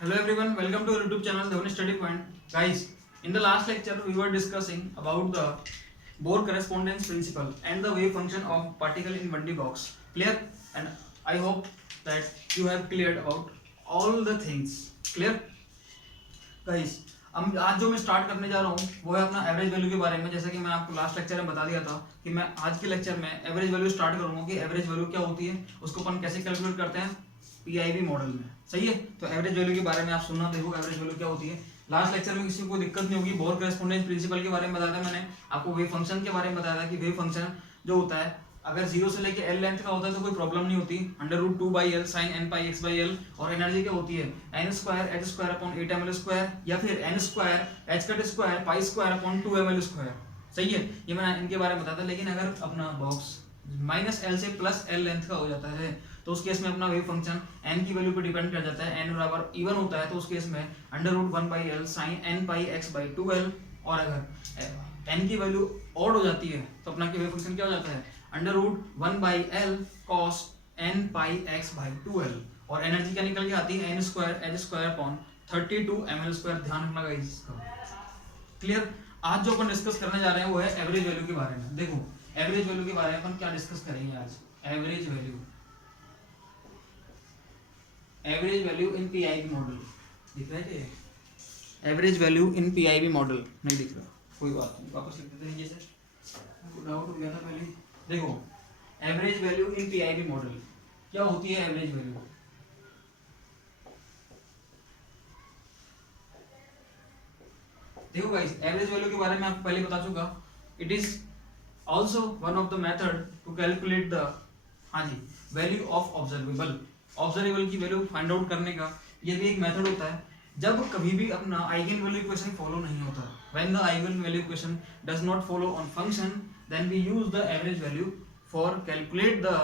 Hello everyone, welcome to our YouTube channel Dhavani Study Point. Guys, in the last lecture we were discussing about the Bohr correspondence principle and the wave function of particle in 1D box. Clear? And I hope that you have cleared about all the things. Clear? Guys अब आज जो मैं start करने जा रहा हूँ वो है अपना एवरेज वैल्यू के बारे में। जैसा कि मैंने आपको लास्ट लेक्चर में बता दिया था कि मैं आज के लेक्चर में एवरेज वैल्यू स्टार्ट करूंगा कि एवरेज वैल्यू क्या होती है, उसको अपन कैसे कैलकुलेट करते हैं पीआईवी मॉडल में। सही है, तो एवरेज वैल्यू के बारे में आप सुनना, देखो एवरेज वैल्यू क्या होती है। लास्ट लेक्चर में किसी को दिक्कत नहीं होगी, बोर करेस्पोंडेंस प्रिंसिपल के बारे में बताया था मैंने आपको, वेव फंक्शन के बारे में बताया था कि वेव फंक्शन जो होता है अगर जीरो से लेके एल लेंथ का होता है तो कोई प्रॉब्लम नहीं होती, under root 2/l sine n pi x by L. और एनर्जी क्या होती है n square h square upon 8ml square या फिर n square h cut square pi square upon 2ml square. सही है, ये मैंने इनके बारे में बताया था। लेकिन अगर अपना बॉक्स -l से +l लेंथ का हो जाता है तो उस केस में अपना वेव फंक्शन n की वैल्यू पे डिपेंड कर जाता है। n बराबर इवन होता है तो उस केस में under root 1/l sine n pi x by 2l। और अगर n की वैल्यू ऑड हो जाती है तो अपना वेव फंक्शन क्या हो जाता है under root 1/l cos n pi x by 2l। और एनर्जी क्या निकल के आती है n square h square upon 32 ml square. ध्यान रखना गाइस इसका। क्लियर? आज जो अपन डिस्कस करने जा रहे हैं वो है एवरेज वैल्यू के बारे में। देखो एवरेज वैल्यू के बारे में अपन क्या डिस्कस करेंगे आज। Average value, average value in PIV model दिख रहा है क्या? Average value in PIV model नहीं दिख रहा, कोई बात नहीं, वापस लिख देते हैं नीचे से, डाउट हो गया था पहले। देखो average value in PIV model क्या होती है। एवरेज वैल्यू देखो गाइस, एवरेज वैल्यू के बारे में आपको पहले बता चुका। It is also one of the method to calculate the value of observable. Observable की वैल्यू फाइंड आउट करने का ये भी एक मेथड होता है जब कभी भी अपना आइगन वैल्यू इक्वेशन फॉलो नहीं होता। When the eigen value equation does not follow on function then we use the average value for calculate the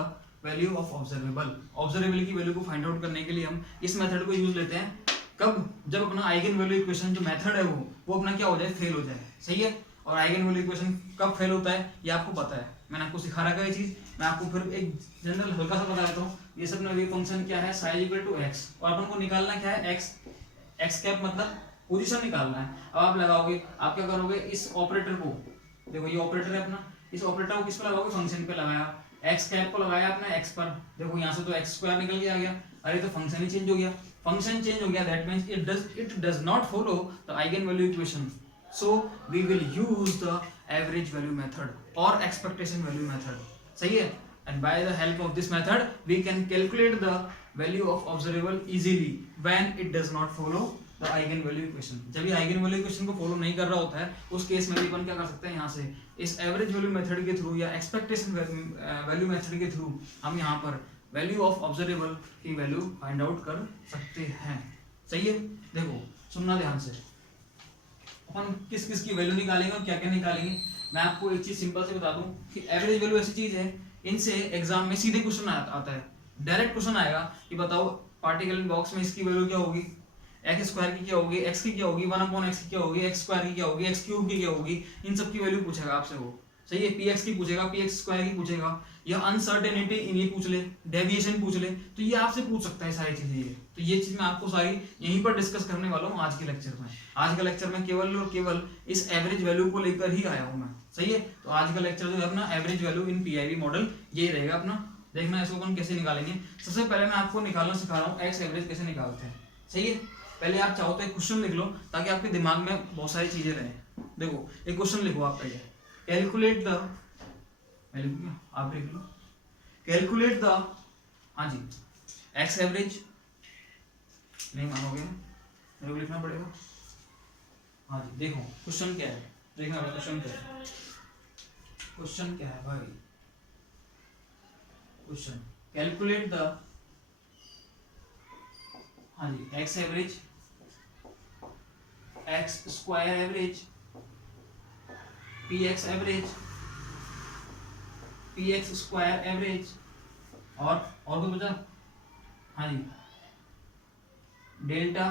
value of observable. Observable की वैल्यू को फाइंड आउट करने के लिए हम इस मेथड को यूज लेते हैं कब, जब अपना आइगन वैल्यू इक्वेशन जो मेथड है वो अपना क्या हो जाए, फेल हो जाए। सही है, और आइगन वैल्यू इक्वेशन कब फेल होता है ये आपको पता है, मैंने आपको सिखा रखा है ये चीज। मैं आपको फिर एक जनरल हल्का सा बता देता हूँ। ये सब में वेव फंक्शन क्या है, साइज इक्वल टू x, और अपन को निकालना क्या है x कैप, मतलब पोजीशन निकालना है। अब आप लगाओगे, आप क्या करोगे, इस ऑपरेटर को, देखो ये ऑपरेटर है अपना, इस ऑपरेटर को किस पे लगाओगे, फंक्शन पे लगाया, x कैप को लगाया अपना x पर। देखो यहाँ से तो x स्क्वायर निकल के आ गया, अरे तो फंक्शन ही चेंज हो गया। फंक्शन चेंज हो गया that means it does not follow the eigen value equation, so we will use the average value method और एक्सपेक्टेशन वैल्यू मेथड। सही है, and by the help of this method we can calculate the value of observable easily when it does not follow the eigen value equation। जब ये eigen value equation को follow नहीं कर रहा होता है उस केस में भी अपन क्या कर सकते हैं, यहाँ से इस एवरेज वैल्यू मेथड के थ्रू या एक्सपेक्टेशन वैल्यू मेथड के थ्रू हम यहाँ पर वैल्यू ऑफ ऑब्जर्वेबल की वैल्यू फाइंड आउट कर सकते हैं। सही है, देखो सुनना ध्यान से, अपन किस किस की वैल्यू निकालेंगे और क्या क्या निकालेंगे। मैं आपको एक चीज सिंपल से बता दूं कि एवरेज वैल्यू ऐसी चीज है, इनसे एग्जाम में सीधे क्वेश्चन आता है, डायरेक्ट क्वेश्चन आएगा कि बताओ पार्टिकल बॉक्स में इसकी वैल्यू क्या होगी, एक्स स्क्वायर की क्या होगी, एक्स की क्या होगी, 1/x की क्या होगी, एक्स स्क्वायर की क्या होगी, एक्स क्यूब की क्या होगी, इन सब की वैल्यू पूछेगा आपसे वो। सही है, पी एक्स की पूछेगा, पी एक्स स्क्वायर की पूछेगा, या अनसर्टेनिटी इन ये पूछ ले, डेविएशन पूछ ले, तो ये आपसे पूछ सकता है सारी चीजें। ये तो ये चीज मैं आपको सारी यहीं पर डिस्कस करने वाला हूँ आज के लेक्चर में। आज का लेक्चर में केवल और केवल इस एवरेज वैल्यू को लेकर ही आया हूँ मैं। सही है, तो आज का लेक्चर जो है अपना average value in PIV model ये रहेगा अपना। देखना इसको अपन कैसे निकालेंगे। सबसे पहले मैं आपको निकालना सिखा रहा हूँ एक्स एवरेज कैसे निकालते हैं। सही है, पहले आप चाहो तो एक क्वेश्चन लिख लो ताकि आपके दिमाग में बहुत सारी चीजें रहें। देखो एक क्वेश्चन लिखो आप पहले, कैलकुलेट द, मैं लिखूंगा आप लिख लो, कैलकुलेट द एक्स एवरेज। नहीं मानोगे, मेरे को लिखना पड़ेगा। देखो क्वेश्चन क्या है, देखना क्वेश्चन क्या है, क्वेश्चन क्या है भाई, question calculate the x average, x square average, P x average, P x square average, और कुछ बचा, डेल्टा,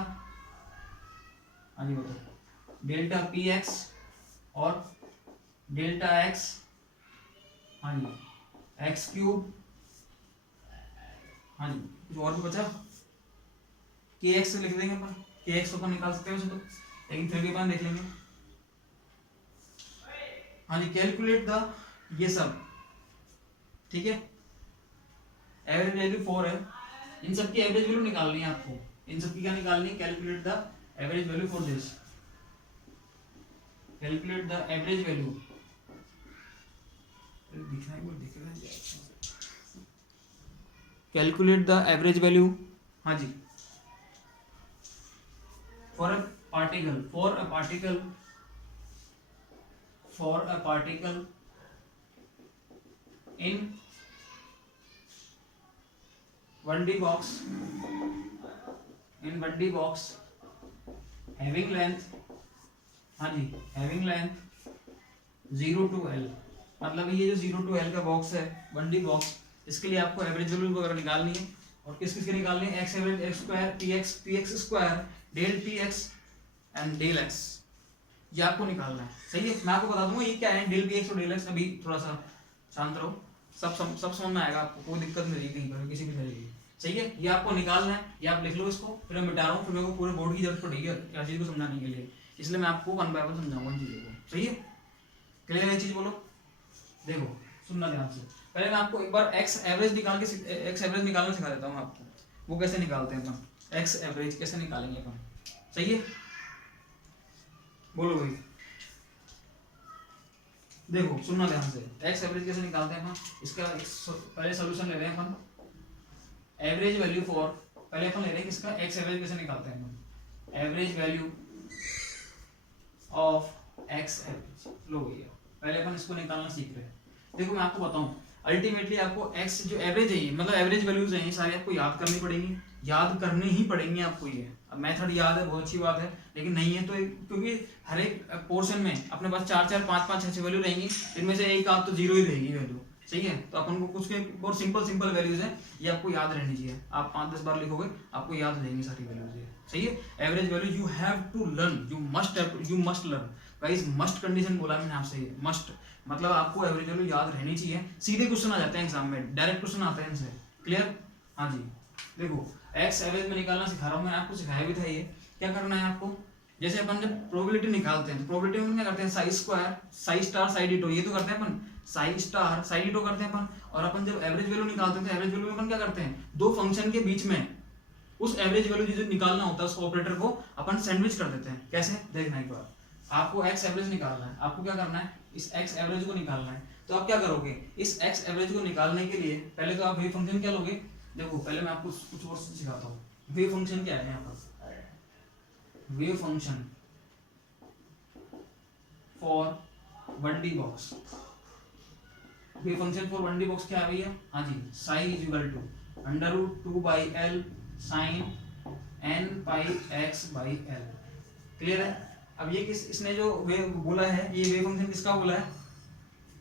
बताओ डेल्टा पी एक्स और डेल्टा एक्स, एक्स क्यूब, कुछ और भी बचा, के एक्स लिख देंगे अपन, के एक्स अपन निकाल सकते हैं वैसे तो, लेकिन फिर भी अपन देख लेंगे। हाँ जी, कैलकुलेट द, ये सब ठीक है, एवरेज वैल्यू 4 है, इन सब की एवरेज वैल्यू निकालनी है आपको, इन सब की क्या निकालनी है, calculate the average value for this, calculate the average value, दिखना है वो दिखेगा, कैलकुलेट द एवरेज वैल्यू, हाँ जी, for a particle, for a particle, for a particle in 1D box, in 1D box having length, हाँ जी, having length 0 to L, मतलब ये जो 0 to L का बॉक्स है 1D बॉक्स, इसके लिए आपको एवरेज वैल्यू वगैरह निकालनी है, और किस किस के निकालनी है, x average, x square, p x square, del P x and del x, ये आपको निकालना है। सही है, मैं आपको बता दूंगा ये क्या है डेल पी एक्स और डेल एक्स, अभी थोड़ा सा शांत रहो, सब समझ में आएगा आपको, कोई दिक्कत नहीं रहेगी कहीं पर किसी भी तरह की। सही है, ये आपको निकालना है, ये आप लिख लो इसको, फिर मैं मिटा रहा हूँ, फिर मेरे को पूरे बोर्ड की जरूरत पड़ेगी हर चीज़ को समझाने के लिए, इसलिए मैं आपको 1 बाय 1 समझाऊंगा इन चीज़ों को। सही है, क्लियर है ये चीज़, बोलो, देखो सुनना ध्यान से, पहले मैं आपको एक बार एक्स एवरेज निकालना सिखा देता हूँ आपको, वो कैसे निकालते हैं अपन, एक्स एवरेज कैसे निकालेंगे अपन। सही है, बोलो भाई, देखो सुनना ध्यान से, एक्स एवरेज कैसे निकालते हैं अपन, इसका पहले सोल्यूशन ले रहे हैं अपन, एवरेज वैल्यू फॉर, पहले अपन ले रहे हैं किसका, एक्स एवरेज कैसे निकालते हैं अपन, average value of X average, लो भैया पहले अपन इसको निकालना सीख रहे हैं। देखो मैं आपको बताऊं, अल्टीमेटली आपको एक्स जो एवरेज है, मतलब एवरेज वैल्यूज हैं, सारी आपको याद करनी पड़ेंगी, याद करनी ही पड़ेंगी आपको ये। अब मेथड याद है बहुत अच्छी बात है, लेकिन नहीं है तो क्योंकि हर एक पोर्शन में अपने पास 4 5 6 वैल्यू रहेंगी, इनमें से एक आध तो जीरो ही रहेगी वैल्यू। सही है, तो अपन को कुछ के बहुत सिंपल वैल्यूज हैं, ये आपको याद रहनी चाहिए, आप 5-10 बार लिखोगे आपको याद रहेंगी सारी वैल्यूज ये। सही है, average value you have to learn, you must learn guys, must condition बोला मैंने आपसे, ये मस्ट मतलब आपको एवरेज वैल्यू याद रहनी चाहिए, सीधे क्वेश्चन आ जाते हैं एग्जाम में, डायरेक्ट क्वेश्चन आते हैं इनसे। क्लियर, हाँ जी, देखो एक्स एवरेज में निकालना सिखा रहा हूँ, मैंने आपको सिखाया भी था ये, क्या करना है आपको, जैसे अपन जब प्रोबेबिलिटी निकालते हैं तो प्रोबेबिलिटी में क्या करते हैं, Sai square, Sai star, Sai ditto, ये तो करते हैं अपन, साई स्टार साई डिटो करते हैं अपन, और अपन जब एवरेज वैल्यू निकालते हैं तो एवरेज वैल्यू में अपन क्या करते हैं, दो फंक्शन के बीच में उस एवरेज वैल्यू जो निकालना होता है उस ऑपरेटर को अपन सैंडविच कर देते हैं। कैसे, देखना एक बार, आपको एक्स एवरेज निकालना है, आपको क्या करना है, इस एक्स एवरेज को निकालना है, तो आप क्या करोगे, इस एक्स एवरेज को निकालने के लिए पहले तो आप वेव फंक्शन क्या लोगे, देखो पहले मैं आपको कुछ और सिखाता हूँ, वेव फंक्शन क्या है यहाँ पर, wave function for 1D box, wave function for 1D box क्या है भैया, हाँ जी, psi is equal to √2/L sin n pi x by L। Clear है, अब ये किस, इसने जो वेव बोला है, ये वेव फंक्शन किसका बोला है,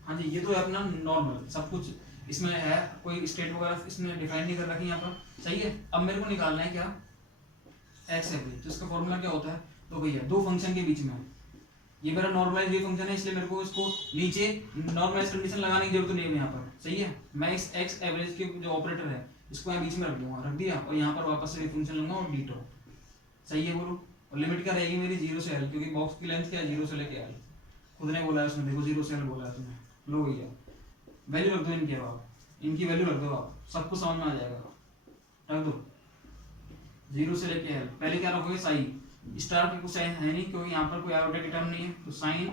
हाँ जी, ये तो है अपना नॉर्मल, सब कुछ इसमें है, कोई स्टेट वगैरह इसने डिफाइन नहीं कर रखी यहाँ पर। सही है, अब मेरे को निकालना है क्या, एक्स एवरेज, तो इसका फॉर्मूला क्या होता है, तो भैया दो फंक्शन के बीच में, ये मेरा नॉर्मलाइज वेव फंक्शन है, इसलिए मेरे को इसको नीचे नॉर्मलाइज कंडीशन लगाने की जरूरत नहीं है यहाँ पर। सही है, मैं इस एक्स एवरेज के जो ऑपरेटर है इसको यहाँ बीच में रख दूंगा, रख दिया, और यहाँ पर वापस से वेव फंक्शन लूंगा और डीटो। सही है, बोलो, और लिमिट क्या रहेगी मेरी 0 से L, क्योंकि बॉक्स की लेंथ क्या है 0 से लेके L, खुद ने बोला है उसने, देखो 0 से L बोला है तुमने, लो भैया वैल्यू रख दो इनकी, आप इनकी वैल्यू रख दो, आप सबको समझ में आ जाएगा, रख दो 0 से लेके L। पहले क्या रखोगे, साइन, स्टार की कुछ साइन है नहीं क्योंकि यहाँ पर कोई आयोडेटिक टर्म नहीं है, तो sine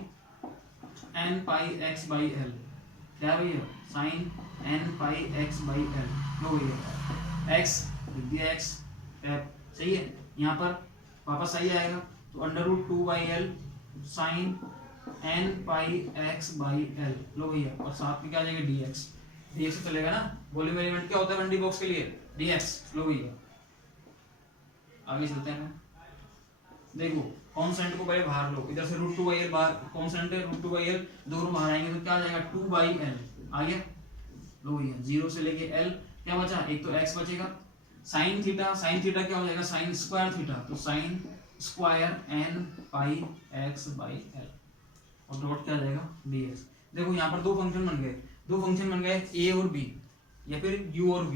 n pi x by L, क्या है भैया, sine n pi x by L, लो भैया x लिख दिया, x टैप। सही है, यहाँ पर वापस सही आएगा, तो √2/L sine n pi x by L, लो भैया, और साथ में क्या आ जाएगा, dx चलेगा ना, वॉल्यूम एलिमेंट क्या होता है 1D बॉक्स के लिए, dx, लो भैया आगे चलते हैं। देखो कांस्टेंट को पहले बाहर लो, इधर से √2/L बाहर, कांस्टेंट है √2/L, दोनों बाहर आएंगे तो क्या आ जाएगा 2/L आ गया, लो भैया 0 से लेके L, क्या बचा, एक तो x बचेगा, साइन थीटा क्या हो जाएगा, साइन स्क्वायर थीटा, तो sine square n pi x by L, और डॉट क्या आ जाएगा dx। देखो यहाँ पर दो फंक्शन बन गए a और b, या फिर u और v।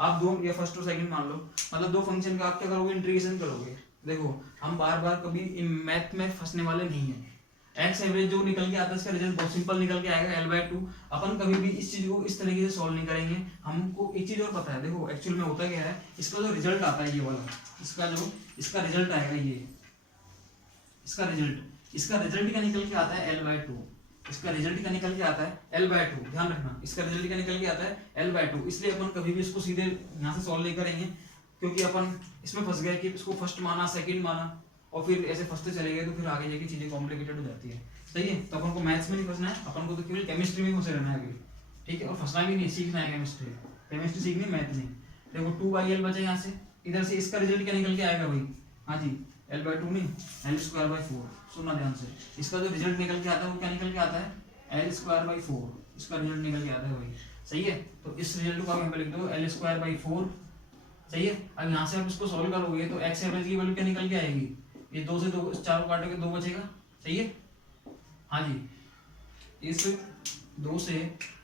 आप दो या फर्स्ट और सेकंड मान लो, मतलब दो फंक्शन का आप क्या करोगे, इंटीग्रेशन करोगे। देखो हम बार बार कभी मैथ में फंसने वाले नहीं है। एक्स एवरेज जो निकल के आता है इसका रिजल्ट बहुत सिंपल निकल के आएगा, L/2। अपन कभी भी इस चीज को इस तरीके से सॉल्व नहीं करेंगे। हमको एक चीज और पता है, देखो एक्चुअल में होता क्या है, इसका जो रिजल्ट आता है ये वाला, इसका रिजल्ट आएगा ये, इसका रिजल्ट का निकल के आता है L/2। इसका रिजल्ट का निकल के आता है L/2, ध्यान रखना, इसका रिजल्ट का निकल के आता है L/2। इसलिए अपन कभी भी इसको सीधे यहाँ से सॉल्व नहीं करेंगे, क्योंकि अपन इसमें फंस गए कि इसको फर्स्ट माना, सेकंड माना, और फिर ऐसे फंसते चले गए तो फिर आगे जाके चीजें कॉम्प्लिकेटेड हो जाती है। सही है, तो अपन को मैथ्स में नहीं फंसना है, अपन को तो केवल केमिस्ट्री में घुसे रहना है अभी, ठीक है। और फंसना भी नहीं, सीखना है केमिस्ट्री सीखनी, मैथ नहीं। देखो 2/L बचे यहाँ से, इधर से इसका रिजल्ट क्या निकल के आएगा भाई, हाँ जी L/2 नहीं, L²/4। सुनना ध्यान से, इसका जो रिजल्ट निकल के आता है वो क्या निकल के आता है, L²/4। इसका रिजल्ट निकल के आता है भाई, सही है। तो इस रिजल्ट को आप यहाँ पे लिख दो L²/4, सही है। अब यहाँ से आप इसको सॉल्व करोगे तो एक्स एवरेज की वैल्यू क्या निकल के आएगी, ये 2 से 2 4 को काटोगे 2 बचेगा, सही है, हाँ जी। इस 2 से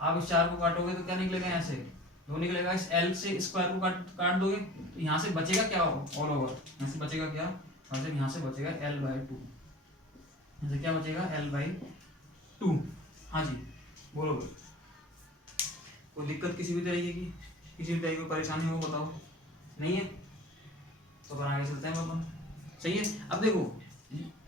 आप इस 4 को काटोगे तो क्या निकलेगा, यहाँ से 2 निकलेगा। इस L से स्क्वायर को काट दोगे तो यहाँ से बचेगा क्या, ऑल ओवर यहाँ से बचेगा क्या, मतलब यहाँ से बचेगा L/2, यहाँ से क्या बचेगा L/2, हाँ जी। बोलो कोई दिक्कत किसी भी तरीके की, किसी भी तरीके की परेशानी हो बताओ, नहीं है तो अपन आगे चलते हैं अपन, सही है। अब देखो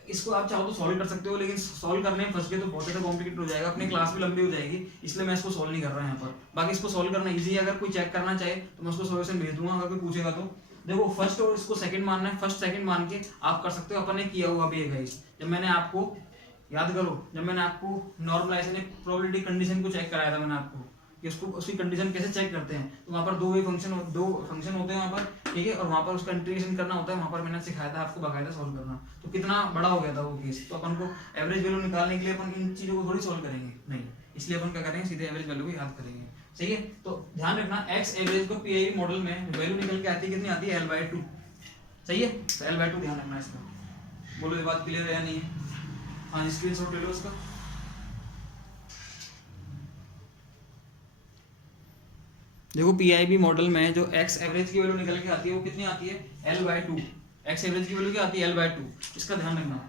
इसको आप चाहो तो सॉल्व कर सकते हो, लेकिन सॉल्व करने में फंस गए तो बहुत ज़्यादा कॉम्प्लिकेटेड हो जाएगा, अपनी क्लास भी लंबी हो जाएगी, इसलिए मैं इसको सॉल्व नहीं कर रहा यहाँ पर। बाकी इसको सॉल्व करना इजी है, अगर कोई चेक करना चाहे तो मैं उसको सॉल्यूशन भेज दूंगा, अगर कोई पूछेगा तो। देखो फर्स्ट और इसको सेकंड मानना है, फर्स्ट सेकंड मान के आप कर सकते हो। अपन ने किया हुआ भी है गाइस, जब मैंने आपको याद करो, जब मैंने आपको नॉर्मलाइजेशन प्रोबेबिलिटी कंडीशन को चेक कराया था, मैंने आपको कि उसको उसकी कंडीशन कैसे चेक करते हैं, तो वहाँ पर दो फंक्शन होते हैं वहाँ पर, ठीक है, और वहाँ पर उसका इंटीग्रेशन करना होता है, वहाँ पर मैंने सिखाया था आपको बाकायदा सॉल्व करना। तो कितना बड़ा हो गया था वो केस, तो अपन को एवरेज वैल्यू निकालने के लिए अपन इन चीज़ों को थोड़ी सॉल्व करेंगे, नहीं, इसलिए अपन क्या करेंगे, सीधे एवरेज वैल्यू को याद करेंगे, सही है। तो ध्यान रखना एक्स एवरेज को पीआई मॉडल में वैल्यू निकल के आती है, कितनी आती है, L/2, सही है। तो L/2 ध्यान रखना इसका। बोलो ये बात क्लियर है या नहीं है, हाँ स्क्रीनशॉट ले लो इसका। देखो पीआईबी मॉडल में जो एक्स एवरेज की वैल्यू निकल के आती है वो कितनी आती है, L/2। एक्स एवरेज की वैल्यू क्या आती है, L/2, इसका ध्यान रखना,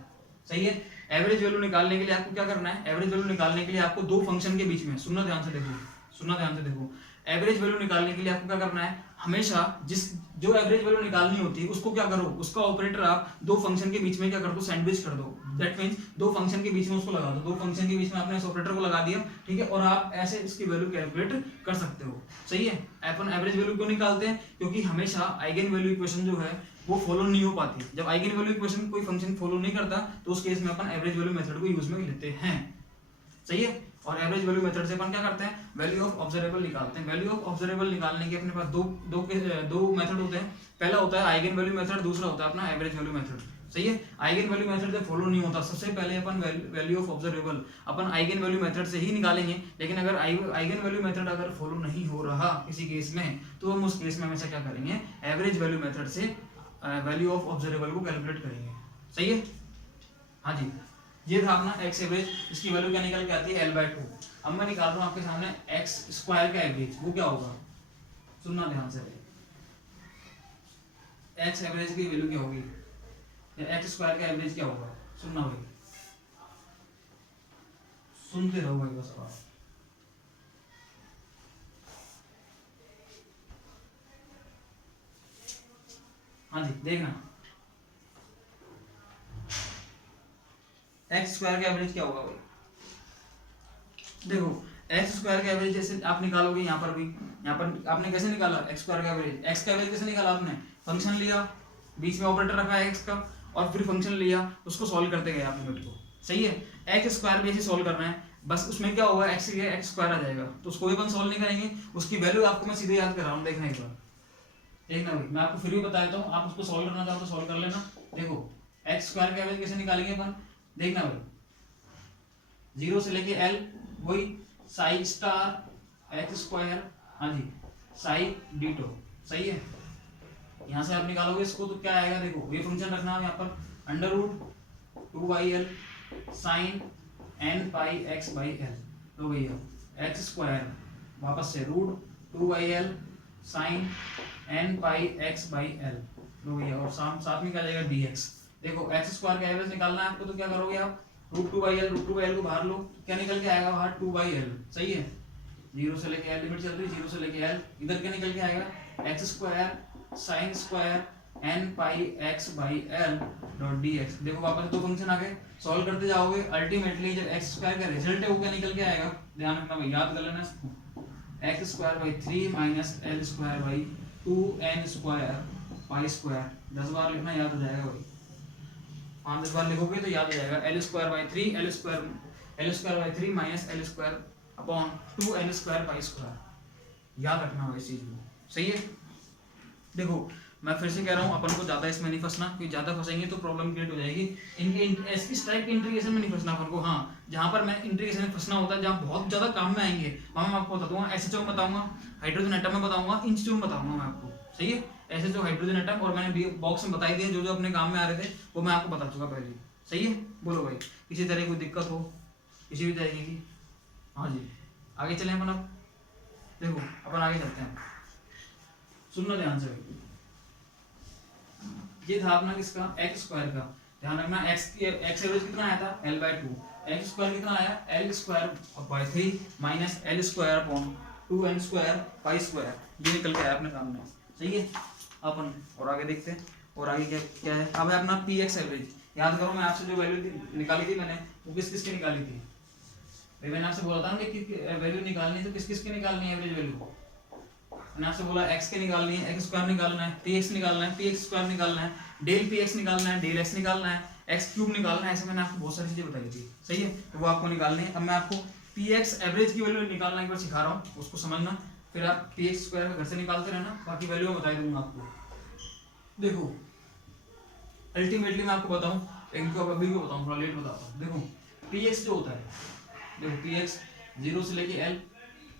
सही है। एवरेज वैल्यू निकालने के लिए आपको क्या करना है, एवरेज वैल्यू निकालने के लिए आपको दो फंक्शन के बीच में, सुनना ध्यान से देखो, एवरेज वैल्यू निकालने के लिए आपको क्या करना है, हमेशा जो एवरेज वैल्यू निकालनी होती है उसको क्या करो, उसका ऑपरेटर आप दो फंक्शन के बीच में क्या कर दो, सैंडविच कर दो। दैट मींस दो फंक्शन के बीच में उसको लगा दो, दो फंक्शन के बीच में आपने इस ऑपरेटर को लगा दिया, ठीक है, और आप ऐसे इसकी वैल्यू कैलकुलेट कर सकते हो, सही है। अपन एवरेज वैल्यू क्यों निकालते हैं, क्योंकि हमेशा आइगन वैल्यू इक्वेशन जो है वो फॉलो नहीं हो पाती। जब आइगन वैल्यू इक्वेशन कोई फंक्शन फॉलो नहीं करता तो उस केस में अपन एवरेज वैल्यू मेथड को यूज में लेते हैं, सही है। और एवरेज वैल्यू मेथड से अपन क्या करते हैं, वैल्यू ऑफ ऑब्जर्वेबल निकालते हैं। वैल्यू ऑफ ऑब्जर्वेबल निकालने के अपने पास दो मेथड होते हैं। पहला होता है आइगन वैल्यू मेथड, दूसरा होता है अपना एवरेज वैल्यू मेथड, सही है। आइगन वैल्यू मेथड जब फॉलो नहीं होता, सबसे पहले अपन वैल्यू ऑफ ऑब्जर्वेबल अपन आइगन वैल्यू मेथड से ही निकालेंगे। लेकिन अगर आइगन वैल्यू मेथड अगर फॉलो नहीं हो रहा किसी केस में, तो हम उस केस में हमेशा क्या करेंगे, एवरेज वैल्यू मेथड से वैल्यू ऑफ ऑब्जर्वेबल को कैलकुलेट करेंगे, सही है, हाँ जी। ये था अपना एक्स एवरेज, इसकी वैल्यू क्या निकल के आती है, L/2। अब मैं निकाल रहा हूँ आपके सामने एक्स स्क्वायर का एवरेज, वो क्या होगा, सुनना ध्यान से। एक्स एवरेज की वैल्यू क्या होगी, एक्स स्क्वायर का एवरेज क्या होगा, सुनना भाई, सुनते रहो भाई बस आप। हाँ जी देखना, एक्स स्क्वायर का एवरेज क्या होगा भाई। देखो एक्स स्क्वायर का एवरेज जैसे आप निकालोगे, यहाँ पर भी, यहाँ पर आपने कैसे निकाला एक्स स्क्वायर का एवरेज, एक्स का एवरेज कैसे निकाला आपने, फंक्शन लिया, बीच में ऑपरेटर रखा है एक्स का, और फिर फंक्शन लिया, उसको सॉल्व करते गए आपने मेरे को, सही है। एक्स स्क्वायर भी ऐसे सॉल्व करना है, बस उसमें क्या होगा, एक्स स्क्वायर आ जाएगा, तो उसको भी अपन सॉल्व नहीं करेंगे, उसकी वैल्यू आपको मैं सीधे याद कर रहा हूँ, देखना एक बार, देखना भाई, मैं आपको फिर भी बता देता हूँ, आप उसको सॉल्व करना चाहो तो सॉल्व कर लेना। देखो एक्स स्क्वायर का एवरेज कैसे निकालेंगे अपन, देखना भाई, 0 से लेके L, वही साई स्टार एक्स स्क्वायर, हाँ जी, साई डीटो, सही है। यहाँ से आप निकालोगे इसको तो क्या आएगा, देखो ये फंक्शन रखना है यहाँ पर, √2l साइन n πx/l, तो भैया एक्स स्क्वायर वापस से √2l sine N pi x by L, लो भैया, और साथ में क्या जाएगा dx। देखो एक्स स्क्वायर का एवरेज निकालना है आपको, तो क्या करोगे आप, रूट टू बाई एल को बाहर लो, क्या निकल के आएगा बाहर, 2/l, सही है। 0 से लेके l लिमिट चल रही है, 0 से लेके l, इधर क्या निकल के आएगा, x square sine square n pi x by L dot dx। देखो वापस दो फंक्शन आ गए, सॉल्व करते जाओगे, अल्टीमेटली जब एक्स स्क्वायर का रिजल्ट है वो क्या निकल के आएगा, ध्यान रखना भाई, याद कर लेना इसको, x square by 3 minus L square by 2n square pi square. 10 बार लिखना, याद हो जाएगा भाई, 5-10 बार लिखोगे तो याद हो जाएगा, L square by 3 L square by 3 minus L square upon 2n square pi square. याद रखना भाई इस चीज को, सही है। देखो मैं फिर से कह रहा हूँ, अपन को ज्यादा इसमें नहीं फंसना, क्योंकि ज्यादा फंसेंगे तो प्रॉब्लम क्रिएट हो जाएगी। इनके इस टाइप के इंटीग्रेशन में नहीं फंसना अपन को। हाँ, जहाँ पर मैं इंटीग्रेशन में फंसना होता है, जहाँ बहुत ज्यादा काम में आएंगे, वहाँ मैं आपको बता दूंगा, एसएचओ में बताऊंगा, हाइड्रोजन एटम में बताऊंगा, इन चीजों में बताऊंगा मैं आपको, सही है। एसएचओ, हाइड्रोजन एटम, और मैंने बॉक्स में बताई दिए जो जो अपने काम में आ रहे थे, वो मैं आपको बता चुका पहले, सही है। बोलो भाई, किसी तरह की कोई दिक्कत हो किसी भी तरीके की? हाँ जी, आगे चले अपन। अब देखो अपन आगे चलते हैं, सुनना ध्यान से भाई। ये था अपना किसका, एक्स स्क्वायर का, ध्यान रखना, एक्स एवरेज कितना आया था, l/2, एक्स स्क्वायर कितना आया, l square by 3 minus L square upon 2n square pi square, ये निकल के आया अपने सामने, सही है। अपन और आगे देखते हैं, और आगे क्या क्या है। अब है अपना पी एक्स एवरेज। याद करो, मैं आपसे जो वैल्यू निकाली थी मैंने, वो किस किस की निकाली थी, मैंने आपसे बोला था ना कि वैल्यू निकालनी है तो किस किस की निकालनी है, एवरेज वैल्यू। मैंने आपसे बोला x की निकालनी है, x स्क्वायर निकालना है, px निकालना है, px स्क्वायर निकालना है, डेल px निकालना है, डेल x निकालना है, x क्यूब निकालना है, ऐसे मैंने आपको बहुत सारी चीजें बताई थी, सही है। तो वो आपको निकालनी है। अब मैं आपको px एवरेज की वैल्यू निकालना एक बार सिखा रहा हूँ, उसको समझना, फिर आप px स्क्वायर का घर से निकालते रहना, बाकी वैल्यू मैं बता दूंगा आपको। देखो अल्टीमेटली मैं आपको बताऊँ, इनको अभी को बताऊँ, थोड़ा लेट बताता हूँ। देखो px जो होता है, देखो px 0 से लेके l,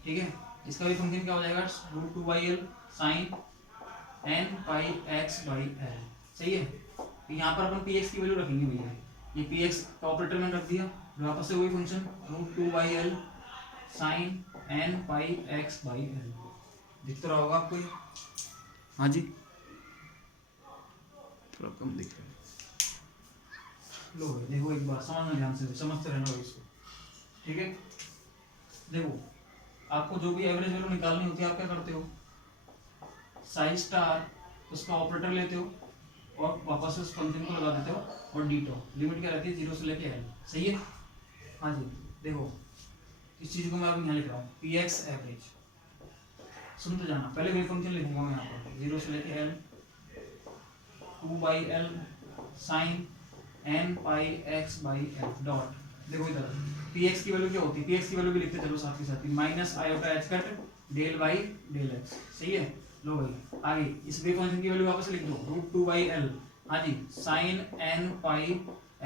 ठीक है, इसका भी फंक्शन क्या हो जाएगा, root 2/l sine n pi x by l, सही है। तो यहाँ पर अपन px की वैल्यू रखेंगे भैया, ये px का ऑपरेटर मैंने रख दिया, वापस से वही function root 2/l sine n pi x by l, दिख तो रहा होगा आपको ये, हाँ जी, थोड़ा कम दिख रहा है, लो देखो एक बार समझना ध्यान से, समझते रहना इसको, ठीक है। देखो आपको जो भी एवरेज वैल्यू निकालनी होती है, आप क्या करते हो, साई स्टार उसका ऑपरेटर लेते हो और वापस उस फंक्शन को लगा देते हो, और डीटो लिमिट क्या रहती है 0 से लेके l, सही है। हाँ जी, देखो इस चीज को मैं अभी यहाँ लिख रहा हूँ, पी एक्स एवरेज, सुनते जाना, पहले वही फंक्शन लिखूंगा मैं यहाँ पर, 0 से लेके l 2/l sine n pi x by l dot, देखो इधर px की वैल्यू क्या होती है, px की वैल्यू भी लिखते चलो साथ के साथ ही, minus iota h cut del by del x, सही है। लो भाई आगे इस वे फंक्शन की वैल्यू वापस लिख दो, रूट 2/l, हाँ जी, sine n pi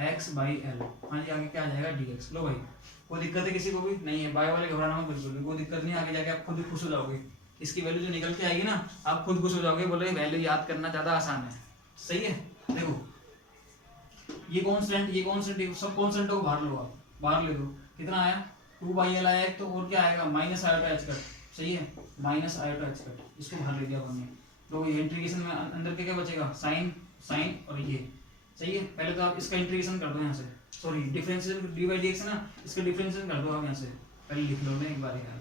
x by l, हाँ जी, आगे क्या आ जाएगा dx। लो भाई कोई दिक्कत है किसी को भी नहीं है, बाय वाले घबराना मत, बिल्कुल भी कोई दिक्कत नहीं, आगे जाके आप खुद खुश हो जाओगे, इसकी वैल्यू जो निकल के आएगी ना, आप खुद खुश हो जाओगे, बोले वैल्यू याद करना ज्यादा आसान है, सही है। देखो ये कांस्टेंट सब कांस्टेंट को बाहर लो, आप बाहर ले दो, कितना आया 2/l आया, तो और क्या आएगा माइनस आयोटा h कट, सही है, माइनस आयोटा h कट, इसको बाहर ले दिया हमने। तो ये इंटीग्रेशन में अंदर के क्या बचेगा, साइन और ये, सही है। पहले तो आप इसका इंटीग्रेशन कर दो यहाँ से, सॉरी डिफरेंशिएशन dy/dx है ना, इसका डिफरेंशिएशन कर दो आप यहाँ से, पहले लिख लो ना एक बार यार,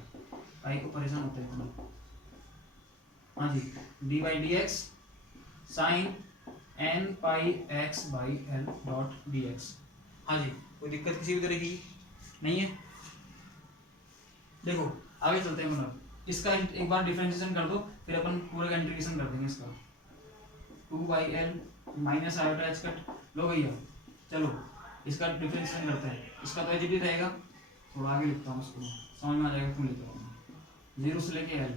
भाई को परेशान होते हैं। हाँ जी, dy/dx sine n pi x by l dot dx, हाँ जी, कोई दिक्कत किसी भी तरह की नहीं है। देखो आगे चलते हैं, मतलब इसका एक बार डिफरेंशिएशन कर दो, फिर अपन पूरे का इंटीग्रेशन कर देंगे इसका, 2/l minus iota h cut, लो भैया चलो इसका डिफरेंशिएशन करते हैं, इसका तो एच रहेगा, थोड़ा आगे लिखता हूँ उसको समझ में आ जाएगा, क्यों लिखता हूँ 0 से लेके l,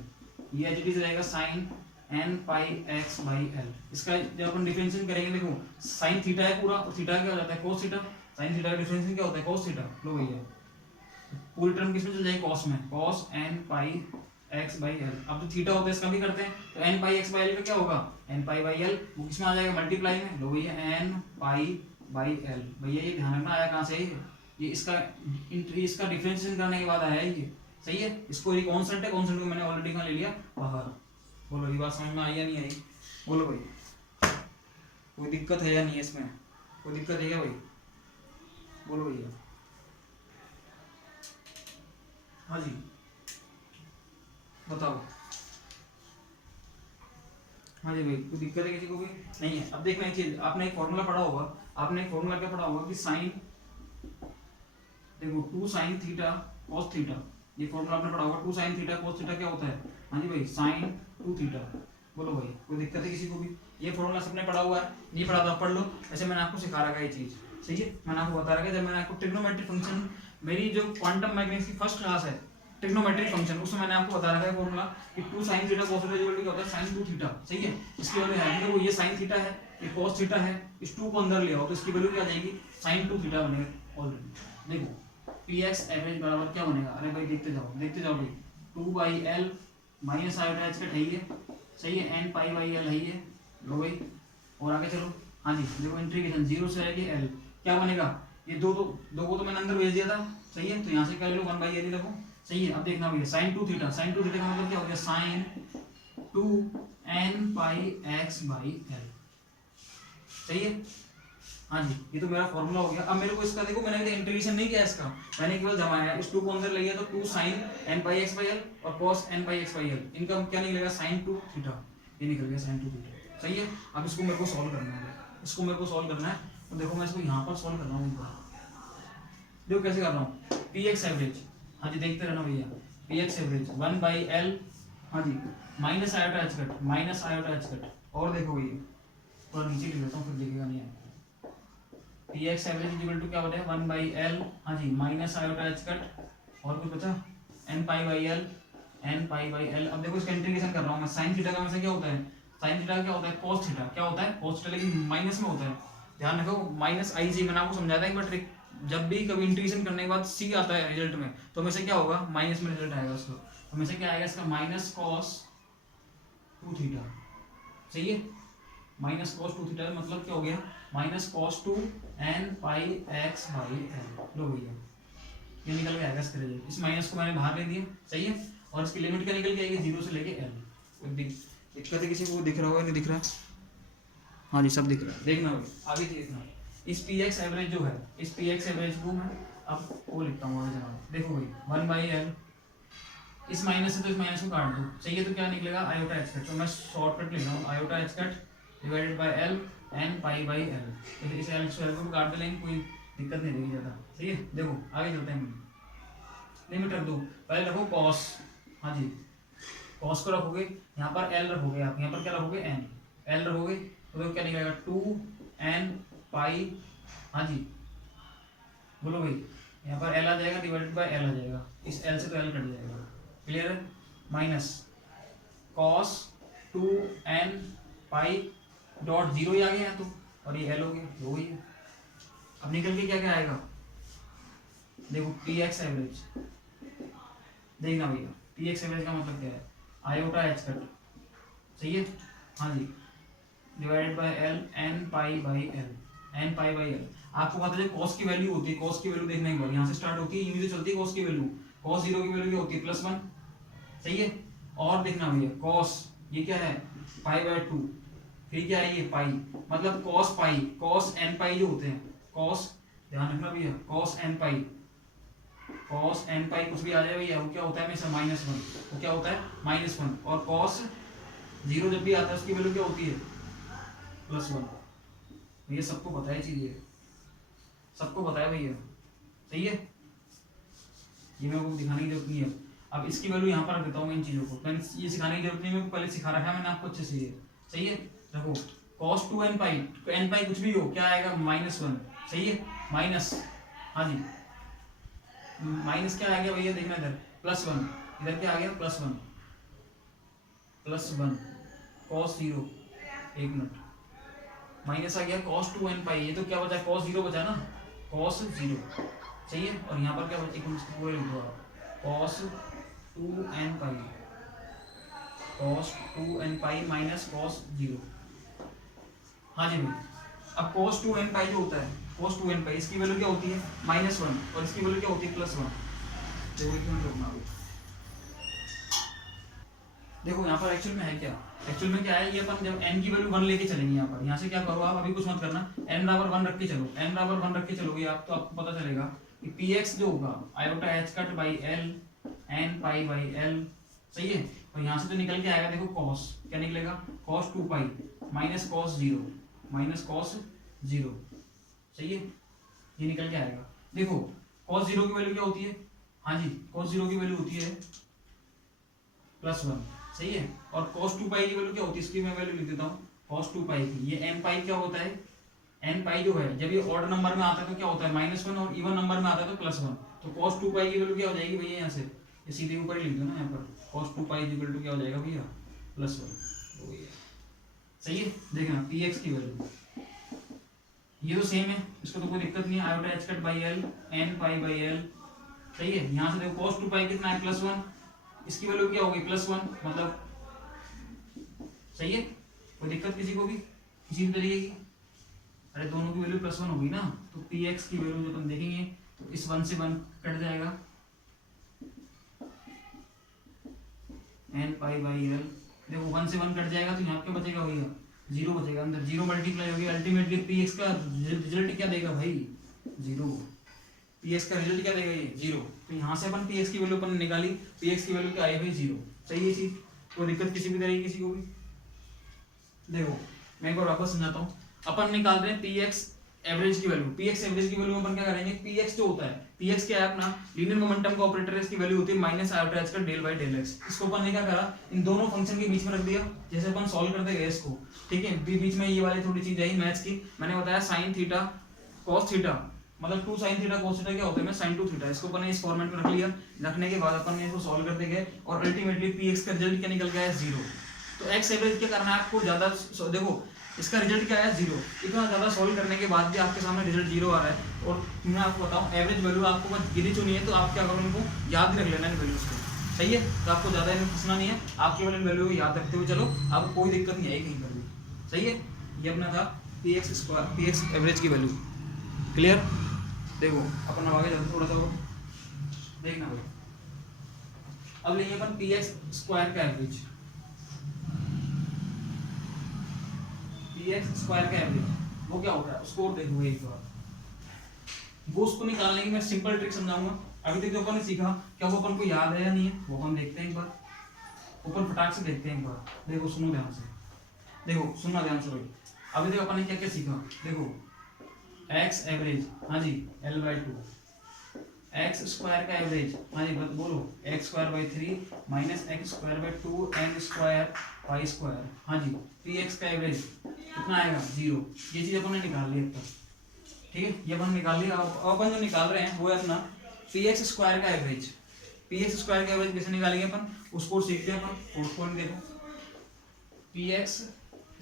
ये एच रहेगा sine n pi x by l, इसका जब अपन डिफरेंशिएशन करेंगे, देखो साइन थीटा है पूरा, और थीटा क्या हो जाता है कोस थीटा, साइन थीटा का डिफरेंशिएशन क्या होता है कोस थीटा, लो भैया पूरी टर्म किसमें चल जाएगी, कॉस में, cos n pi x by l। अब जो थीटा होता है इसका भी करते हैं, तो n pi x by l का क्या होगा, n पाई बाई l, वो किसमें आ जाएगा मल्टीप्लाई में, लो भैया n पाई बाई l, भैया ये ध्यान रखना आया कहाँ से, ये इसका डिफरेंशिएशन करने के बाद आया है ये, सही है। इसको ये कांस्टेंट है, कांस्टेंट को मैंने ऑलरेडी कहाँ ले लिया बाहर, बोलो ये बात समझ में आई या नहीं आई? बोलो भाई, कोई दिक्कत है या नहीं है इसमें? कोई दिक्कत है क्या भाई? बोलो भैया। हाँ जी बताओ। हाँ जी भाई, कोई दिक्कत है किसी को भी? नहीं है। अब देखना एक चीज, आपने एक फॉर्मूला पढ़ा होगा, आपने एक फॉर्मूला क्या पढ़ा होगा कि साइन, देखो 2 sin थीटा cos थीटा, ये फॉर्मूला आपने पढ़ा होगा 2 sin थीटा cos थीटा क्या होता है? हाँ जी भाई sin 2 थीटा। बोलो भाई, कोई दिक्कत है किसी को भी? ये फॉर्मूला सबने पढ़ा हुआ है, नहीं पढ़ा तो आप पढ़ लो। ऐसे मैंने आपको सिखा रखा है ये चीज, सही है। मैंने आपको बता रखा है, जब मैंने आपको ट्रिग्नोमेट्रिक फंक्शन, मेरी जो क्वांटम मैकेनिक्स की फर्स्ट क्लास है ट्रिग्नोमेट्रिक फंक्शन, उसमें मैंने आपको बता रखा है फॉर्मूला कि 2 sin थीटा cos थीटा क्या होता है? sin 2 थीटा, सही है। इसकी वैल्यू है, देखो ये sin थीटा है, ये cos थीटा है, इस 2 को अंदर ले आओ तो इसकी वैल्यू क्या आ जाएगी? sin 2 थीटा बनेगा ऑलरेडी। देखो px एवरेज बराबर क्या बनेगा? अरे भाई देखते जाओ भाई, 2/l minus iota h cut है ये, सही है, n पाई बाई l है ये। लो भाई और आगे चलो। हाँ जी देखो इंटीग्रेशन 0 से आएगी l, क्या बनेगा? ये दो को तो मैंने अंदर भेज दिया था, सही है, तो यहाँ से क्या ले लो 1/l रखो, सही है। अब देखना भैया sin 2 थीटा, sin 2 थीटा का मतलब क्या हो गया? sin 2n पाई x/l, सही है। हाँ जी ये तो मेरा फॉर्मूला हो गया। अब मेरे को इसका देखो, मैंने इंटीग्रेशन नहीं किया इसका, मैंने केवल जमाया, इस 2 को अंदर ले गया तो 2 sin n पाई x/l और cos n पाई x/l, इनका क्या निकलेगा? sin 2 थीटा, ये निकल गया sin 2 थीटा, सही है। अब इसको मेरे को सॉल्व करना है, इसको मेरे को सॉल्व करना है, तो देखो मैं इसको यहाँ पर सॉल्व कर रहा हूँ। देखो कैसे कर रहा हूँ, px एवरेज, हाँ जी देखते रहना भैया, px एवरेज 1/l, हाँ जी minus iota h cut, minus iota h cut, और देखो भैया थोड़ा नीचे लिख देता हूँ फिर दिखेगा नहीं है। px एवरेज इक्वल टू क्या हो जाएगा? 1/l, हाँ जी माइनस आयोटा h कट, और कुछ बचा? n pi by l, n pi by l। अब देखो इसका इंटीग्रेशन कर रहा हूँ मैं, sin थीटा का वैसे क्या होता है? sin थीटा क्या होता है? cos थीटा, क्या होता है? cos थीटा, लेकिन माइनस में होता है, ध्यान रखो माइनस IG, मैंने आपको समझाया था एक बार ट्रिक, जब भी कभी इंटीग्रेशन करने के बाद c आता है रिजल्ट में, तो हमेशा क्या होगा? माइनस में रिजल्ट आएगा उसका, तो हमेशा क्या आएगा इसका? माइनस cos 2 थीटा, सही है। माइनस cos 2 थीटा मतलब क्या हो गया? माइनस cos 2 n पाई x/l। लो भैया ये निकल के आएगा इसका रिजल्ट, इस माइनस को मैंने बाहर ले दिया, सही है। और इसकी लिमिट क्या निकल के आएगी? 0 से लेके l। दिक्कत है किसी को? दिख रहा होगा नहीं दिख रहा? हाँ जी सब दिख रहा है, देखना भाई आगे देखना। इस px एवरेज जो है, इस px एवरेज को मैं अब वो लिखता हूँ आगे जनाब। देखो भाई 1/l, इस माइनस से तो इस माइनस को काट दो, सही है, तो क्या निकलेगा? आयोटा h कट, तो मैं शॉर्टकट लिख रहा हूँ, iota h cut divided by l n pi by l। तो इस l को काट दे, लेकिन कोई दिक्कत नहीं रहेगी ज़्यादा, सही है। देखो आगे चलते हैं, लिमिट रख दो, पहले रखो cos, हाँ जी cos को रखोगे, यहाँ पर l रखोगे, आप यहाँ पर क्या रखोगे? n, l रखोगे तो क्या निकलेगा? 2n पाई, हाँ जी बोलो भाई, यहाँ पर l आ जाएगा डिवाइडेड बाय l आ जाएगा, इस l से तो l कट जाएगा, क्लियर है। Minus cos 2n Pie dot 0 ही आ गया है तो, और ये l हो गया, हो गई है। अब निकल के क्या क्या आएगा? देखो px एवरेज, देखना भैया px एवरेज का मतलब क्या है? आयोटा h कट, सही है, हाँ जी divided by l n pi by l, n pi by l। आपको पता है cos की वैल्यू होती है, cos की वैल्यू देखना एक बार, यहाँ से स्टार्ट होती है, यूं से चलती है cos की वैल्यू, cos 0 की वैल्यू क्या होती है? +1, सही है। और देखना भैया cos ये क्या है? π/2, फिर क्या है? ये पाई, मतलब cos पाई, cos n पाई जो होते हैं, cos, ध्यान रखना भैया, cos n पाई, cos n पाई कुछ भी आ जाए भैया, वो क्या होता है हमेशा? -1, वो क्या होता है? -1। और cos 0 जब भी आता है उसकी वैल्यू क्या होती है? +1। ये सबको पता है चीज, ये सबको पता है भैया, सही है, ये मेरे को दिखाने की जरूरत नहीं है। अब इसकी वैल्यू यहाँ पर रख देता हूँ मैं इन चीज़ों को, मैंने ये सिखाने की जरूरत नहीं, मेरे को पहले सिखा रखा है मैंने आपको अच्छे से, ये सही है। देखो cos 2n पाई, तो n पाई कुछ भी हो क्या आएगा? -1, सही है, माइनस, हाँ जी माइनस क्या आ गया भैया? देखना इधर +1, इधर क्या आ गया? +1 cos 0, एक मिनट, माइनस आ गया cos 2n पाई, ये तो क्या बचा? cos 0 बचा ना, cos 0, सही है। और यहाँ पर क्या बचा? एक मिनट वो लिख दो आप, cos 2n पाई, cos 2n pi minus cos 0, हाँ जी भाई। अब cos 2n पाई जो होता है, cos 2n पाई, इसकी वैल्यू क्या होती है? -1, और इसकी वैल्यू क्या होती है? +1। देखो एक मिनट रुकना, देखो यहाँ पर एक्चुअल में है क्या, एक्चुअल में क्या है, ये अपन जब n की वैल्यू 1 लेके चलेंगे यहाँ पर, यहाँ से क्या करो आप, अभी कुछ मत करना, n बराबर 1 रख के चलो, n बराबर 1 रख के चलोगे आप, तो आपको पता चलेगा कि px जो होगा iota h cut by l n pi by l, सही है। और यहाँ से जो निकल के आएगा देखो cos, क्या निकलेगा, cos 2 pi minus cos 0, minus cos 0, सही है, ये निकल के आएगा। देखो cos 0 की वैल्यू क्या होती है, हाँ जी cos 0 की वैल्यू होती है +1, सही है। और cos 2 पाई की वैल्यू क्या होती है, इसकी मैं वैल्यू लिख देता हूँ, cos 2 पाई की, ये n पाई क्या होता है, n पाई जो है जब ये ऑड नंबर में आता है तो क्या होता है -1, और इवन नंबर में आता है तो +1, तो cos 2 पाई की वैल्यू क्या हो जाएगी भैया, यहाँ से ये सीधे ऊपर लिख दो ना, यहाँ पर cos 2 पाई इक्वल टू क्या हो जाएगा भैया, +1 हो गया, सही है। देखना px की वैल्यू ये तो सेम है, इसको तो कोई दिक्कत नहीं है, iota h cut by l n pi by l, सही है। यहाँ से देखो cos 2 पाई कितना है, +1, इसकी वैल्यू क्या होगी +1, मतलब सही है, कोई दिक्कत किसी को भी किसी भी तरीके की, अरे दोनों की वैल्यू +1 होगी ना, तो px की वैल्यू जब हम देखेंगे तो इस 1 से 1 कट जाएगा, n पाई बाई l, देखो 1 से 1 कट जाएगा तो यहाँ क्या बचेगा भैया, 0 बचेगा, अंदर 0 मल्टीप्लाई होगी, अल्टीमेटली px का रिजल्ट क्या देगा भाई, 0, px का रिजल्ट क्या देगा ये 0, तो यहाँ से अपन px की वैल्यू अपन निकाली, px की वैल्यू क्या आई भाई 0, सही है चीज, कोई दिक्कत किसी भी तरह की किसी को भी। देखो मैं एक बार वापस समझाता हूँ, अपन निकाल रहे हैं px एवरेज की वैल्यू, px एवरेज की वैल्यू अपन क्या करेंगे, px जो होता है, px क्या है अपना लीनियर मोमेंटम का ऑपरेटर है, इसकी वैल्यू होती है माइनस आयोटा h का डेल बाई डेल x, इसको अपन ने क्या करा, इन दोनों फंक्शन के बीच में रख दिया, जैसे अपन सॉल्व करते गए इसको, ठीक है। बीच में ये वाली थोड़ी चीज आई मैथ्स की, मैंने बताया साइन थीटा कॉस थीटा, मतलब 2 sin थीटा cos थीटा क्या होता है, मैं sin 2 थीटा, इसको अपन ने इस फॉर्मेट में रख लिया, रखने के बाद अपन ने इसको सॉल्व करते गए और अल्टीमेटली px का रिजल्ट क्या निकल गया है 0। तो x एवरेज क्या करना है आपको, ज्यादा देखो इसका रिजल्ट क्या है 0, इतना ज्यादा सॉल्व करने के बाद भी आपके सामने रिजल्ट 0 आ रहा है, और मैं आपको बताऊं एवरेज वैल्यू आपको बस गिनी चुनी है, तो आप क्या करो, इनको याद रख लेना इन वैल्यूज को, सही है। तो आपको ज्यादा इन्हें फंसना नहीं है, आप केवल इन वैल्यू को याद रखते हुए चलो, आपको कोई दिक्कत नहीं आएगी कहीं पर भी, सही है। ये अपना था px एवरेज की वैल्यू, क्लियर। देखो अपन आगे चलते थोड़ा सा और देखना भाई, अब लेंगे अपन px स्क्वायर का एवरेज, px स्क्वायर का एवरेज वो क्या होता है उसको और देखो एक बार, वो उसको निकालने की मैं सिंपल ट्रिक समझाऊंगा। अभी तक जो अपन ने सीखा क्या वो अपन को याद है या नहीं है, वो अपन देखते हैं एक बार, अपन फटाक से देखते हैं एक बार। देखो सुनो ध्यान से, देखो सुनना ध्यान से भाई, अभी तक अपन ने क्या क्या सीखा, देखो x एवरेज, हाँ जी l/2, x स्क्वायर का एवरेज, हाँ जी बोलो x square by 3 minus x square by 2 n square pi square, हाँ जी px का एवरेज कितना आएगा 0, ये चीज अपन ने निकाल ली अब तक, ठीक है, ये अपन निकाल लिया। अब अपन जो निकाल रहे हैं वो है अपना px स्क्वायर का एवरेज, px स्क्वायर का एवरेज कैसे निकालेंगे अपन, उसको सीखते हैं अपन, उसको देखो px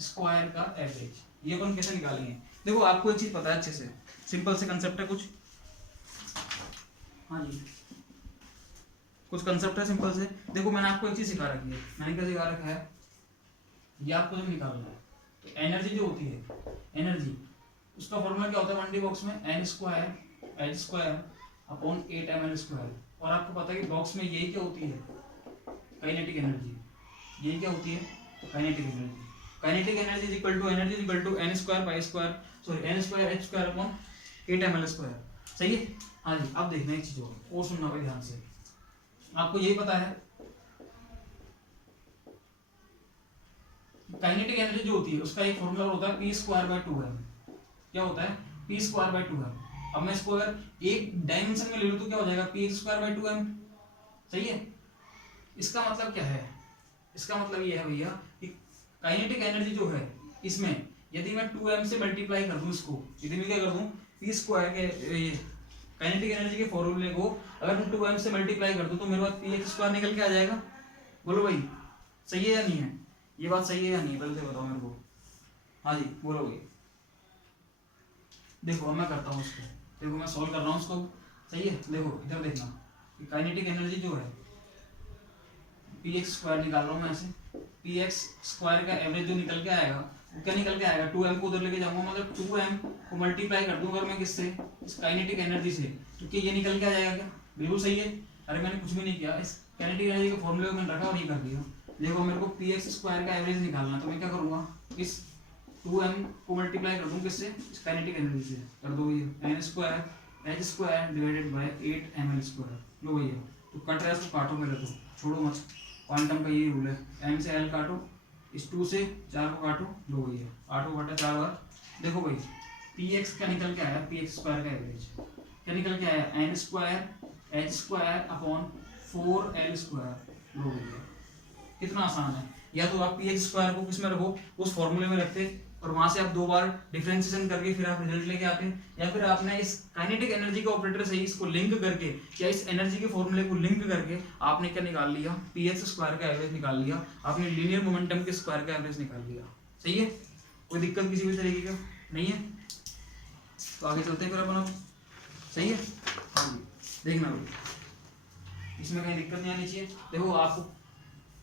स्क्वायर का एवरेज ये अपन कैसे निकालेंगे। देखो आपको एक चीज पता है अच्छे से, सिंपल से कंसेप्ट है कुछ, हाँ जी कुछ कंसेप्ट है सिंपल से। देखो मैंने आपको एक चीज सिखा रखी है, मैंने क्या सिखा रखा है, ये आपको जब निकालना है तो एनर्जी जो होती है, एनर्जी उसका फॉर्मूला क्या होता है 1D बॉक्स में n square h square upon 8ml square, और आपको पता है कि बॉक्स में यही क्या होती है काइनेटिक एनर्जी, यही क्या होती है kinetic energy, kinetic energy is equal to n square pi square, sorry n square h square upon 8ml square, सही है। हाँ जी अब देखना एक चीज और सुनना भाई ध्यान से, आपको यही पता है काइनेटिक एनर्जी जो होती है उसका एक फॉर्मूला होता है p स्क्वायर बाय 2m, क्या होता है p स्क्वायर बाय 2m। अब मैं इसको अगर एक डायमेंशन में ले लूं तो क्या हो जाएगा p स्क्वायर बाय 2m, सही है। इसका मतलब क्या है, इसका मतलब ये है भैया कि काइनेटिक एनर्जी जो है इसमें यदि मैं 2m से मल्टीप्लाई कर दूं इसको, यदि मैं क्या कर दूं p स्क्वायर के काइनेटिक एनर्जी के फॉर्मूले को अगर मैं 2m से मल्टीप्लाई कर दूं तो मेरे पास px स्क्वायर निकल के आ जाएगा। बोलो भाई सही है या नहीं है, ये बात सही है या नहीं पहले से बताओ मेरे को, हाँ जी बोलो भाई। देखो अब मैं करता हूँ उसको, देखो मैं सॉल्व कर रहा हूँ उसको, सही है। देखो इधर देखना कि काइनेटिक एनर्जी जो है px स्क्वायर निकाल रहा हूँ मैं ऐसे, px स्क्वायर का एवरेज जो निकल के आएगा वो क्या निकल के आएगा 2m को उधर लेके जाऊंगा, मतलब 2m को मल्टीप्लाई कर दूं अगर मैं किससे, इस काइनेटिक एनर्जी से, तो क्या ये निकल के आ जाएगा क्या, बिल्कुल सही है। अरे मैंने कुछ भी नहीं किया, इस काइनेटिक एनर्जी के फॉर्मूले को मैंने रखा और ये कर दिया। देखो मेरे को पी एक्स स्क्वायर का एवरेज निकालना है, तो मैं क्या करूँगा, इस 2m को मल्टीप्लाई कर दूँ किससे, काइनेटिक एनर्जी से, कर दो भैया N square H square divided by 8ml square. लो भैया तो कट रहा है, इसको काटो मेरे तो, छोड़ो मत, क्वांटम का यही रूल है, m से l काटो, इस 2 से 4 को काटो, लो भैया 8 को काटा 4 बार। देखो भाई पी एक्स का निकल के आया, पी एक्स स्क्वायर का एवरेज क्या निकल के आया, N square H square upon 4l square. लो भैया कितना आसान है, या तो आप पी एक्स स्क्वायर को किसमें रखो, उस फॉर्मूले में रखते और वहां से आप 2 बार डिफरेंशिएशन करके फिर आप रिजल्ट लेके आते, या फिर आपने इस काइनेटिक एनर्जी के ऑपरेटर से ही इसको लिंक करके या इस एनर्जी के फॉर्मूले को लिंक करके आपने क्या निकाल लिया, पी एक्स स्क्वायर का एवरेज निकाल लिया, आपने लीनियर मोमेंटम के स्क्वायर का एवरेज निकाल लिया। सही है, कोई दिक्कत किसी भी तरीके का नहीं है, तो आगे चलते हैं फिर अपन अब। सही है, हाँ जी देखना भाई इसमें कहीं दिक्कत नहीं आनी चाहिए। देखो आपको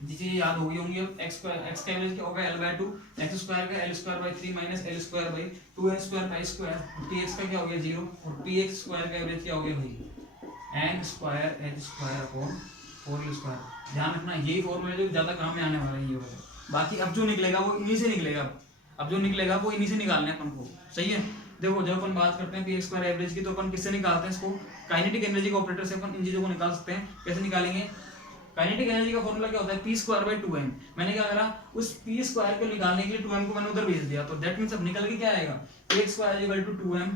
जी चीजें याद हो गई होंगी, अब एक्स का एवरेज क्या होगा, l/2, एक्स स्क्वायर का l² 3 minus l² 2n² pi square, p x का क्या हो गया 0, और पी एक्स स्क्वायर का एवरेज क्या हो गया भाई n square h square upon 4l²। ध्यान रखना यही फॉर्मूला जो ज्यादा काम में आने वाला है ये वाला, बाकी अब जो निकलेगा वो इन्हीं से निकलेगा, अब जो निकलेगा वो इन्हीं से निकालना है अपन को। सही है, देखो जब अपन बात करते हैं पी एक्स स्क्वायर एवरेज की, तो अपन किससे निकालते हैं इसको, काइनेटिक एनर्जी के ऑपरेटर से अपन इन चीजों को निकाल सकते हैं। कैसे निकालेंगे, काइनेटिक एनर्जी का फॉर्मूला क्या होता है, p²/2m। मैंने क्या करा, उस p² को निकालने के लिए 2m को मैंने उधर भेज दिया, तो दैट मींस अब निकल के क्या आएगा, px² 2m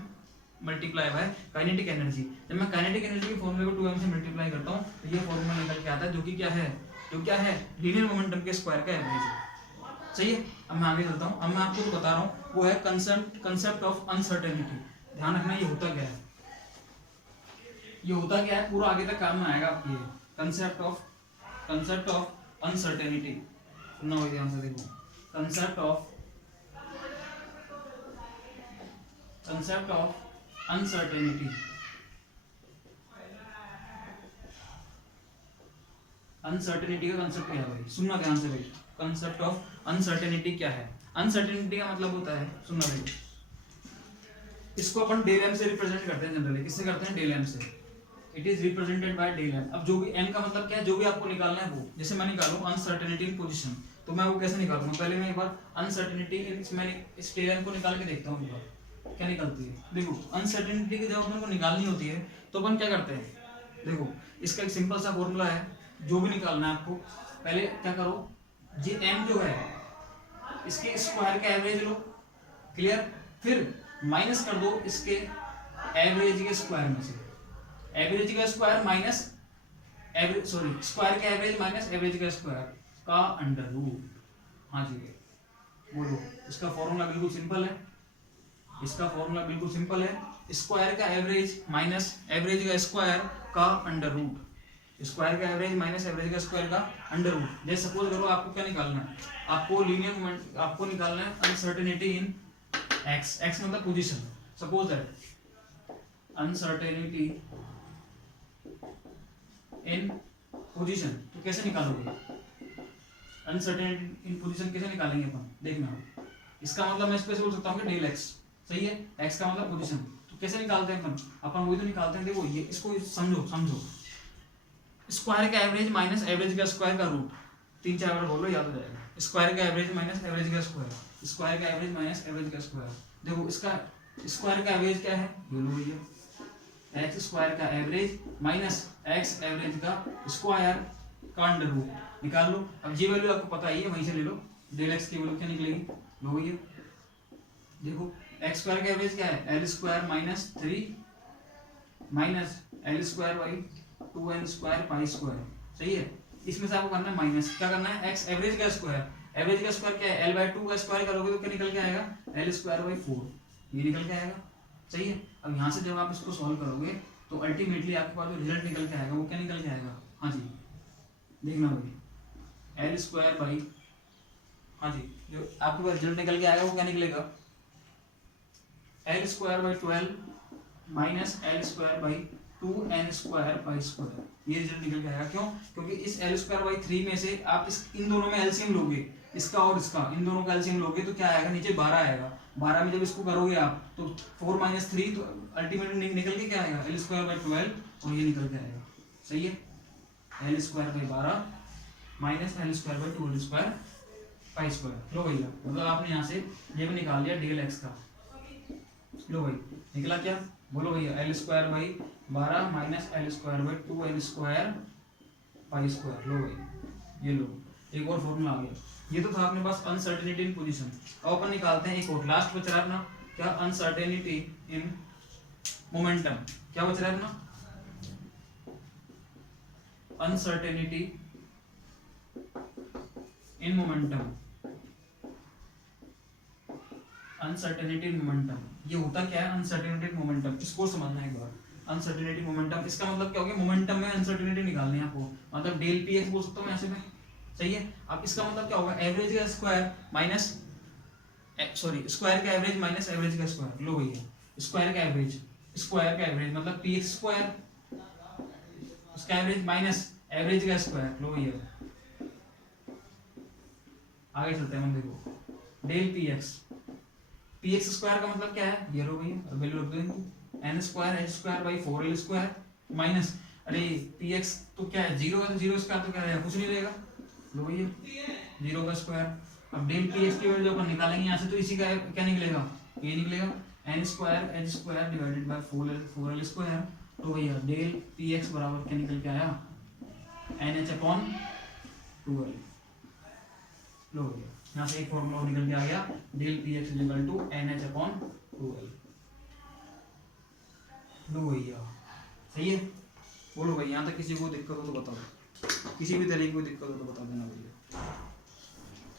multiply by kinetic energy. जब मैं काइनेटिक एनर्जी के फॉर्मूले को 2m से मल्टीप्लाई करता हूं तो ये फॉर्मूला निकल के आता है, जो कि क्या है लीनियर मोमेंटम के स्क्वायर का एवरेज है। सही है, अब मैं आगे चलता हूं, अब मैं आपको जो बता रहा हूं वो है कंसेप्ट ऑफ अनसर्टेनिटी। ध्यान रखना ये होता क्या है, पूरा आगे तक काम में आएगा आपके, कंसेप्ट ऑफ अनसर्टेनिटी। सुनना हो ध्यान से, देखो कंसेप्ट ऑफ अनसर्टेनिटी। अनसर्टेनिटी का कंसेप्ट क्या है भाई, सुनना ध्यान से भाई, कंसेप्ट ऑफ अनसर्टेनिटी क्या है। अनसर्टेनिटी का मतलब होता है, सुनना भाई, इसको अपन डेल एम से रिप्रेजेंट करते हैं जनरली, किससे करते हैं, डेल एम से। It is represented by del M. अब जो भी एम का मतलब क्या है, जो भी आपको निकालना है वो, जैसे मैं निकालूं अनसर्टेनिटी इन पोजीशन, तो मैं वो कैसे निकालूंगा, पहले मैं एक बार अनसर्टेनिटी इस डेल एम को निकाल के देखता हूं, क्या निकलती है। देखो अनसर्टेनिटी की जब अपन को निकालनी होती है तो अपन क्या करते हैं, देखो इसका एक सिंपल सा फॉर्मूला है, जो भी निकालना है आपको, पहले क्या करो, ये एम जो है इसके स्क्वायर का एवरेज लो, क्लियर, फिर माइनस कर दो इसके एवरेज के स्क्वायर में से, एवरेज का स्क्वायर माइनस स्क्वायर का एवरेज माइनस एवरेज का स्क्वायर का अंडर रूट। हाँ जी बोलो, इसका फॉर्मूला बिल्कुल सिंपल है, स्क्वायर का एवरेज माइनस एवरेज का स्क्वायर का अंडर रूट, स्क्वायर का एवरेज माइनस एवरेज का स्क्वायर का अंडर रूट। जैसे सपोज करो आपको क्या निकालना है, आपको निकालना है अनसर्टेनिटी इन एक्स मतलब position. Suppose that uncertainty in position, तो कैसे निकालोगे अनसर्टेनिटी इन पोजीशन, कैसे निकालेंगे अपन, देखना। इसका मतलब मैं इस पे से बोल सकता हूँ कि डेल एक्स, सही है, एक्स का मतलब पोजीशन, तो कैसे निकालते हैं अपन वही तो निकालते हैं। देखो ये इसको समझो, स्क्वायर का एवरेज माइनस एवरेज का स्क्वायर का रूट, 3-4 बार बोलो याद हो जाएगा। स्क्वायर का एवरेज माइनस एवरेज का स्क्वायर, स्क्वायर का एवरेज माइनस एवरेज का स्क्वायर। देखो इसका स्क्वायर का एवरेज क्या है, ये लो भैया, एक्स स्क्वायर का एवरेज माइनस एक्स एवरेज का स्क्वायर का अंडर रूट निकाल लो। अब ये वैल्यू आपको पता ही है, वहीं से ले लो, डेल एक्स की वैल्यू क्या निकलेगी, लो भैया देखो एक्स स्क्वायर का एवरेज क्या है, L square minus 3 minus L square by 2n² pi square. सही है, इसमें से आपको करना है माइनस, क्या करना है, एक्स एवरेज का स्क्वायर, एवरेज का स्क्वायर क्या है, l/2 का स्क्वायर करोगे तो क्या निकल के आएगा, l² 4, ये निकल के आएगा। सही है, अब यहाँ से जब आप इसको सॉल्व करोगे तो अल्टीमेटली आपके पास जो रिजल्ट निकल के आएगा वो क्या निकल के आएगा, हाँ जी देखना भाई, l² हाँ जी, जो आपके पास रिजल्ट निकल के आएगा वो क्या निकलेगा, l² 12 minus l² 2n² pi square, ये रिजल्ट निकल के आएगा। क्यों, क्योंकि इस l² 3 में से आप इन दोनों में एलसीएम लोगे, इसका और इसका, इन दोनों का एलसीएम लोगे तो क्या आएगा, नीचे 12 आएगा। 12 में जब इसको करोगे आप तो 4 - 3, तो अल्टीमेटली निकल के क्या आएगा, l² 12, और ये निकल के आएगा। सही है, l² 12 minus L square by 2 L square pi square. लो भैया, मतलब आपने यहाँ से ये भी निकाल लिया डेल एक्स का। लो भाई निकला क्या, बोलो भैया, L square by 12 minus L square by 2 L square pi square. लो भाई ये लो, एक और फॉर्मूला आ गया। ये तो था अपने पास अनसर्टेनिटी इन पोजीशन। अब अपन निकालते हैं एक और, लास्ट बच रहा है अपना क्या, अनसर्टेनिटी इन मोमेंटम। क्या बच रहा है अपना, uncertainty in momentum. Uncertainty in momentum, ये होता क्या है अनसर्टेनिटी इन मोमेंटम, इसको समझना है एक बार। अनसर्टेनिटी मोमेंटम, इसका मतलब क्या हो गया, मोमेंटम में अनसर्टेनिटी निकालनी है आपको, मतलब डेल पी एक्स बोल सकता हूँ ऐसे में, सही है। अब इसका मतलब क्या होगा, एवरेज का स्क्वायर माइनस सॉरी स्क्वायर का एवरेज माइनस एवरेज का स्क्वायर। लो भैया, स्क्वायर का एवरेज, स्क्वायर का एवरेज मतलब पी एक्स स्क्वायर, उसका एवरेज माइनस एवरेज का स्क्वायर। लो भैया आगे चलते हैं हम, देखो del P x, p x square का मतलब क्या है, ये लो भैया वैल्यू रख देंगे, n square H square by 4 L square minus, अरे पी एक्स तो क्या है जीरो है, तो जीरो स्क्वायर तो क्या रहेगा, कुछ नहीं रहेगा। लो भैया जीरो का स्क्वायर। अब डेल पी एक्स की वैल्यू जो अपन निकालेंगे यहाँ से, तो इसी का क्या निकलेगा, ये निकलेगा n square H square divided by 4 L square. तो भैया डेल पी एक्स बराबर क्या निकल के आया, एन एच अपॉन 2 एल। लो भैया यहाँ से एक फॉर्मूला निकल के आ गया, del P X equal to N H upon 2 L. लो भैया सही है, बोलो भाई यहाँ तक किसी को दिक्कत हो तो बताओ, किसी भी तरीके की दिक्कत हो तो बता देना भैया।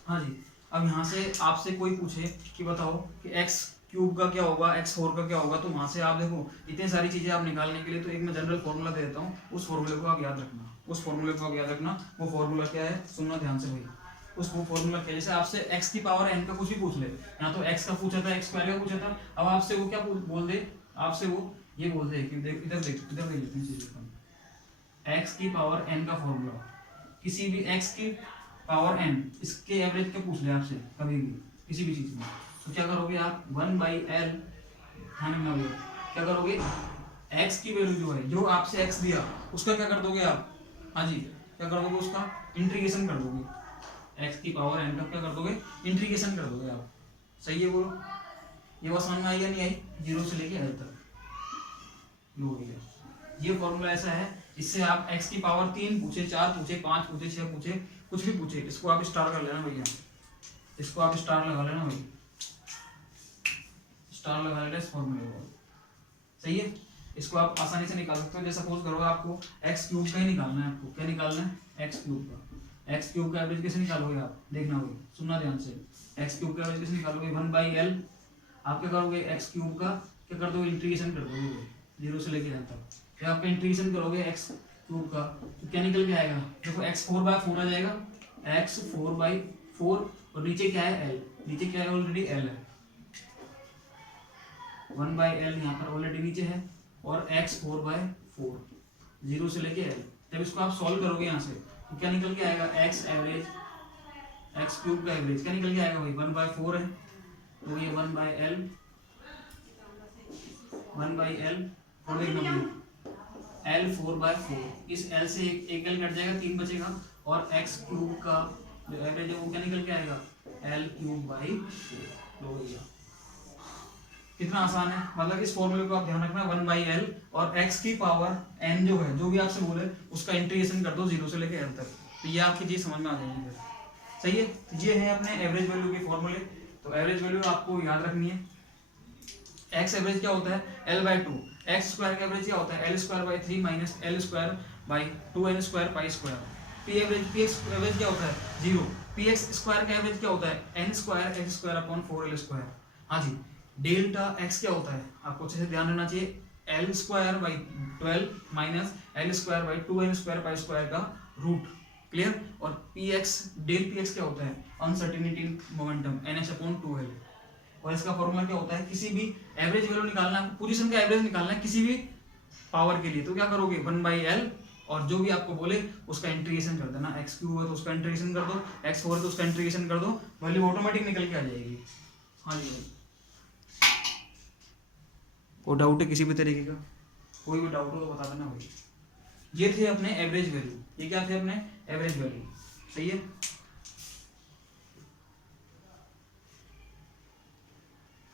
हाँ जी, अब यहाँ से आपसे कोई पूछे कि बताओ कि एक्स क्यूब का क्या होगा, एक्स फोर का क्या होगा, तो वहाँ से आप देखो इतनी सारी चीज़ें आप निकालने के लिए, तो एक मैं जनरल फॉर्मूला दे देता हूँ, उस फॉर्मूले को आप याद रखना, उस फॉर्मूले को आप याद रखना। वो फॉर्मूला क्या है, सुनना ध्यान से भाई, उस वो फॉर्मूला क्या, जैसे आपसे एक्स की पावर एन का कुछ भी पूछ ले, यहाँ तो एक्स का पूछा था, एक्स स्क्वायर का पूछा था, अब आपसे वो क्या बोल दे, आपसे वो ये बोल दे कि देख इधर देख, इधर देख लेते हैं, एक्स की पावर एन का फॉर्मूला, किसी भी एक्स की पावर एन, इसके एवरेज का पूछ ले आपसे कभी भी किसी भी चीज में, तो क्या करोगे आप 1/l, क्या करोगे, एक्स की वैल्यू जो है, जो आपसे एक्स दिया उसका क्या कर दोगे आप, हाँ जी क्या कर दोगे, उसका इंटीग्रेशन कर दोगे, एक्स की पावर एन का क्या कर दोगे, इंटीग्रेशन कर दोगे आप। सही है, बोलो ये बात समझ में आई या नहीं आई, 0 से लेके एल तक। लो भैया ये फॉर्मूला ऐसा है, इससे आप x की पावर 3 पूछे, 4 पूछे, 5 पूछे, 6 पूछे, कुछ भी पूछे, इसको आप स्टार कर लेना भैया, इसको आप स्टार लगा लेना भाई, स्टार लगा लेना इस फॉर्मूले को। सही है, इसको आप आसानी से निकाल सकते हो। जैसे सपोज करो आपको एक्स क्यूब का ही निकालना है, आपको क्या निकालना है, एक्स क्यूब का। एक्स क्यूब का एवरेज कैसे निकालोगे आप, देखना भाई सुनना ध्यान से, एक्स क्यूब का एवरेज कैसे निकालोगे, 1/l, आप क्या करोगे, एक्स क्यूब का क्या कर दोगे, इंटीग्रेशन कर दोगे 0 से लेके एल तक। फिर आप इंटीग्रेशन करोगे एक्स क्यूब का, तो क्या निकल के आएगा, देखो एक्स 4/4 आ जाएगा, एक्स 4/4, और नीचे क्या है एल, नीचे क्या है ऑलरेडी एल है, 1/l यहाँ पर ऑलरेडी नीचे है, और x 4/4, 0 से लेके l। जब इसको आप सॉल्व करोगे यहाँ से, तो क्या निकल के आएगा, x एवरेज, x क्यूब का एवरेज क्या निकल के आएगा भाई, 1/4 है, तो ये 1/l, 1/l, और देखना l 4/4, इस l से एक l कट जाएगा, 3 बचेगा, और x क्यूब का जो एवरेज है वो क्या निकल के आएगा, l क्यूब बाई 4। लो भैया कितना आसान है, मतलब इस फॉर्मूले को आप ध्यान रखना, 1/l और x की पावर n जो है, जो भी आपसे बोले उसका इंटीग्रेशन कर दो 0 से लेके l तक, तो ये आपकी चीज समझ में आ जाएगी। सही है, ये है अपने एवरेज वैल्यू के फॉर्मूले। तो एवरेज वैल्यू आपको याद रखनी है, x एवरेज क्या होता है, l/2, x स्क्वायर का एवरेज क्या होता है, l² 3 - l² 2n² pi square. p average क्या होता है 0, px स्क्वायर का एवरेज क्या होता है, n² h² 4l²। हाँ जी, डेल्टा x क्या होता है, आपको अच्छे से ध्यान रखना चाहिए, l² 12 - l² 2n² pi square का रूट। क्लियर। और px डेल px क्या होता है, अनसर्टेनिटी मोमेंटम nh/2l। और इसका फॉर्मूला क्या होता है, किसी भी एवरेज वैल्यू निकालना है, पोजीशन का एवरेज निकालना है किसी भी पावर के लिए, तो क्या करोगे 1/l, और जो भी आपको बोले उसका इंटीग्रेशन कर देना, x क्यूब है तो उसका इंटीग्रेशन कर दो, x4 है तो उसका इंटीग्रेशन कर दो, वैल्यू ऑटोमेटिक निकल के आ जाएगी। हाँ जी, कोई डाउट है किसी भी तरीके का, कोई भी डाउट हो तो बता देना भाई। ये थे अपने एवरेज वैल्यू, ये क्या थे अपने एवरेज वैल्यू। सही है।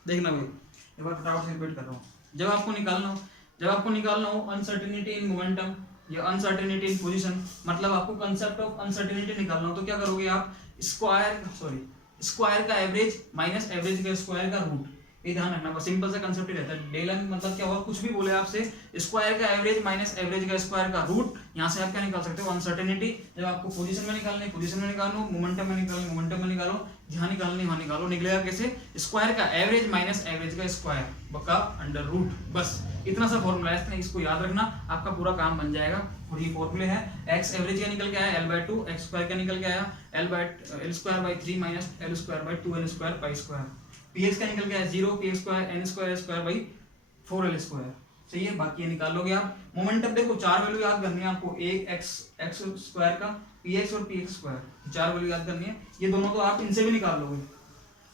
देखना भाई एक बार फटाफट से रिपीट कर रहा हूँ। जब आपको निकालना हो अनसर्टेनिटी इन मोमेंटम या अनसर्टेनिटी इन पोजीशन, मतलब आपको कंसेप्ट ऑफ अनसर्टेनिटी निकालना हो, तो क्या करोगे आप, स्क्वायर का एवरेज माइनस एवरेज का स्क्वायर का रूट, ये ध्यान रखना, बस सिंपल सा कंसेप्ट ही रहता है। डेल एम मतलब क्या होगा, कुछ भी बोले आपसे, स्क्वायर का एवरेज माइनस एवरेज का स्क्वायर का रूट, यहाँ से आप क्या निकाल सकते हो, अनसर्टेनिटी। जब आपको पोजीशन में निकालनी, पोजीशन में निकालो, मोमेंटम में निकालो, मोमेंटम में निकालो, जहाँ निकालनी वहाँ निकालो, निकलेगा कैसे, स्क्वायर का एवरेज माइनस एवरेज का स्क्वायर का अंडर रूट, बस इतना सा फॉर्मूला है, इसको याद रखना, आपका पूरा काम बन जाएगा। और ये फॉर्मूले है, एक्स एवरेज का निकल के आया L/2, एक्स स्क्वायर का निकल के आया L²/3 minus L²/2n² pi square, px का निकल के आया 0, px²n²² 4l², सही है। बाकी ये निकाल लोगे आप। मोमेंटम देखो चार वैल्यू याद करनी है आपको, एक एक्स स्क्वायर का, px और px², चार वैल्यू याद करनी है। ये दोनों तो आप इनसे भी निकाल लोगे,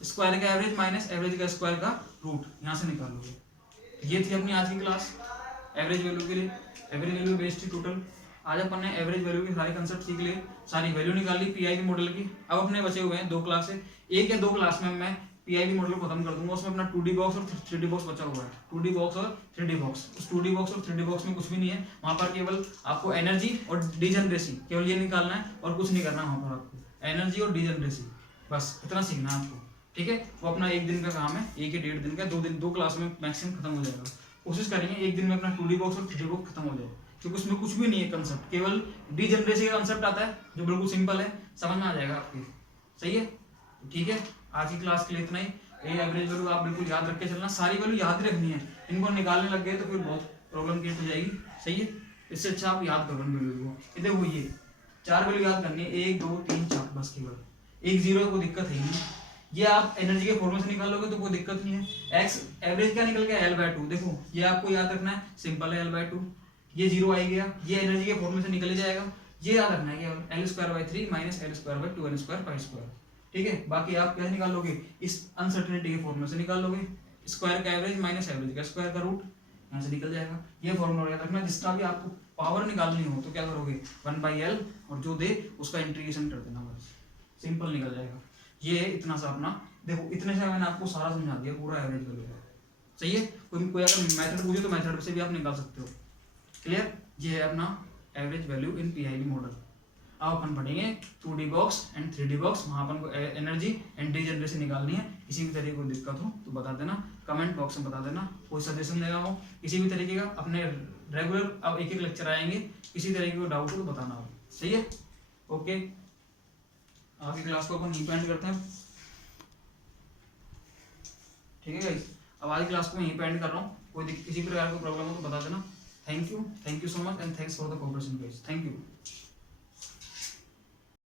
स्क्वायर का एवरेज माइनस एवरेज का स्क्वायर का रूट, यहाँ से निकाल लोगे। ये थी अपनी आज की क्लास एवरेज वैल्यू के लिए, एवरेज वैल्यू बेस्ड थी टोटल। आज अपन ने एवरेज वैल्यू के सारे कंसेप्ट सीख लिए, सारी वैल्यू निकाल ली पीआईवी मॉडल की। अब अपने बचे हुए हैं 2 क्लास है, एक या 2 क्लास में मैं पीआईवी मॉडल को खत्म कर दूंगा। उसमें अपना 2D बॉक्स और 3D बॉक्स बचा हुआ है, 2D बॉक्स और 3D बॉक्स। उस 2D बॉक्स और 3D बॉक्स में कुछ भी नहीं है, वहां पर केवल आपको एनर्जी और डीजनरेसी, केवल ये निकालना है और कुछ नहीं करना है वहां पर आपको, एनर्जी और डीजनरेसी, बस इतना सीखना है आपको, ठीक है। वो अपना 1 दिन का काम है, 1 या 1.5 दिन का, 2 क्लास में मैक्सिमम खत्म हो जाएगा। कोशिश करेंगे 1 दिन में अपना 2D बॉक्स और 3D बॉक्स खत्म हो जाए, क्योंकि उसमें कुछ भी नहीं है कंसेप्ट, केवल डीजनरेसी का कंसेप्ट आता है जो बिल्कुल सिंपल है, समझ में आ जाएगा आपकी, सही है। ठीक है, आज की क्लास के लिए इतना ही। ये एवरेज वैल्यू आप बिल्कुल याद रख के चलना, सारी वैल्यू याद ही रखनी है, इनको निकालने लग गए तो फिर बहुत प्रॉब्लम क्रिएट हो जाएगी, सही है। इससे अच्छा आप याद करो वैल्यू को। देखो ये 4 वैल्यू याद करनी है, 1 2 3 4 बस, केवल 1 0 कोई दिक्कत है नहीं। ये आप एनर्जी के फॉर्मूले से निकालोगे तो कोई दिक्कत नहीं है। एक्स एवरेज क्या निकल गया L/2, देखो ये आपको याद रखना है, सिंपल है L/2, ये 0 आ गया, ये एनर्जी के फॉर्मूले से निकल जाएगा, ये याद रखना है केवल L²/3 minus L²/2n² pi square, ठीक है। बाकी आप क्या निकालोगे, इस अनसर्टेनिटी के फॉर्मूले से निकाल लोगे, स्क्वायर का एवरेज माइनस एवरेज का स्क्वायर का रूट, यहाँ से निकल जाएगा। ये फॉर्मूला याद रखना, जिसका भी आपको पावर निकालनी हो तो क्या करोगे, 1/L और जो दे उसका इंटीग्रेशन कर देना, बस सिंपल निकल जाएगा। ये इतना सा अपना, देखो इतने से मैंने आपको सारा समझा दिया, पूरा एवरेज वैल्यू है, सही है। कोई अगर मेथड पूछे तो मेथड से भी आप निकाल सकते हो, क्लियर। ये है अपना average value in PIV model. अब अपन पढ़ेंगे 2D box and 3D box, वहां अपन को एनर्जी एंड डीजनरेसी निकालनी है। किसी भी तरीके को दिक्कत हो तो बता देना, कमेंट बॉक्स में बता देना, कोई सजेशन देना हो किसी भी तरीके का, अपने रेगुलर अब 1-1 लेक्चर आएंगे, किसी तरीके को डाउट हो तो बताना हो, सही है। ओके, आज की क्लास को अपन यहीं पे एंड करते हैं, ठीक है गाइस। अब आज की क्लास को मैं यहीं पे एंड कर रहा हूँ, कोई किसी प्रकार की प्रॉब्लम हो तो बता देना। Thank you so much and thanks for the cooperation guys, thank you.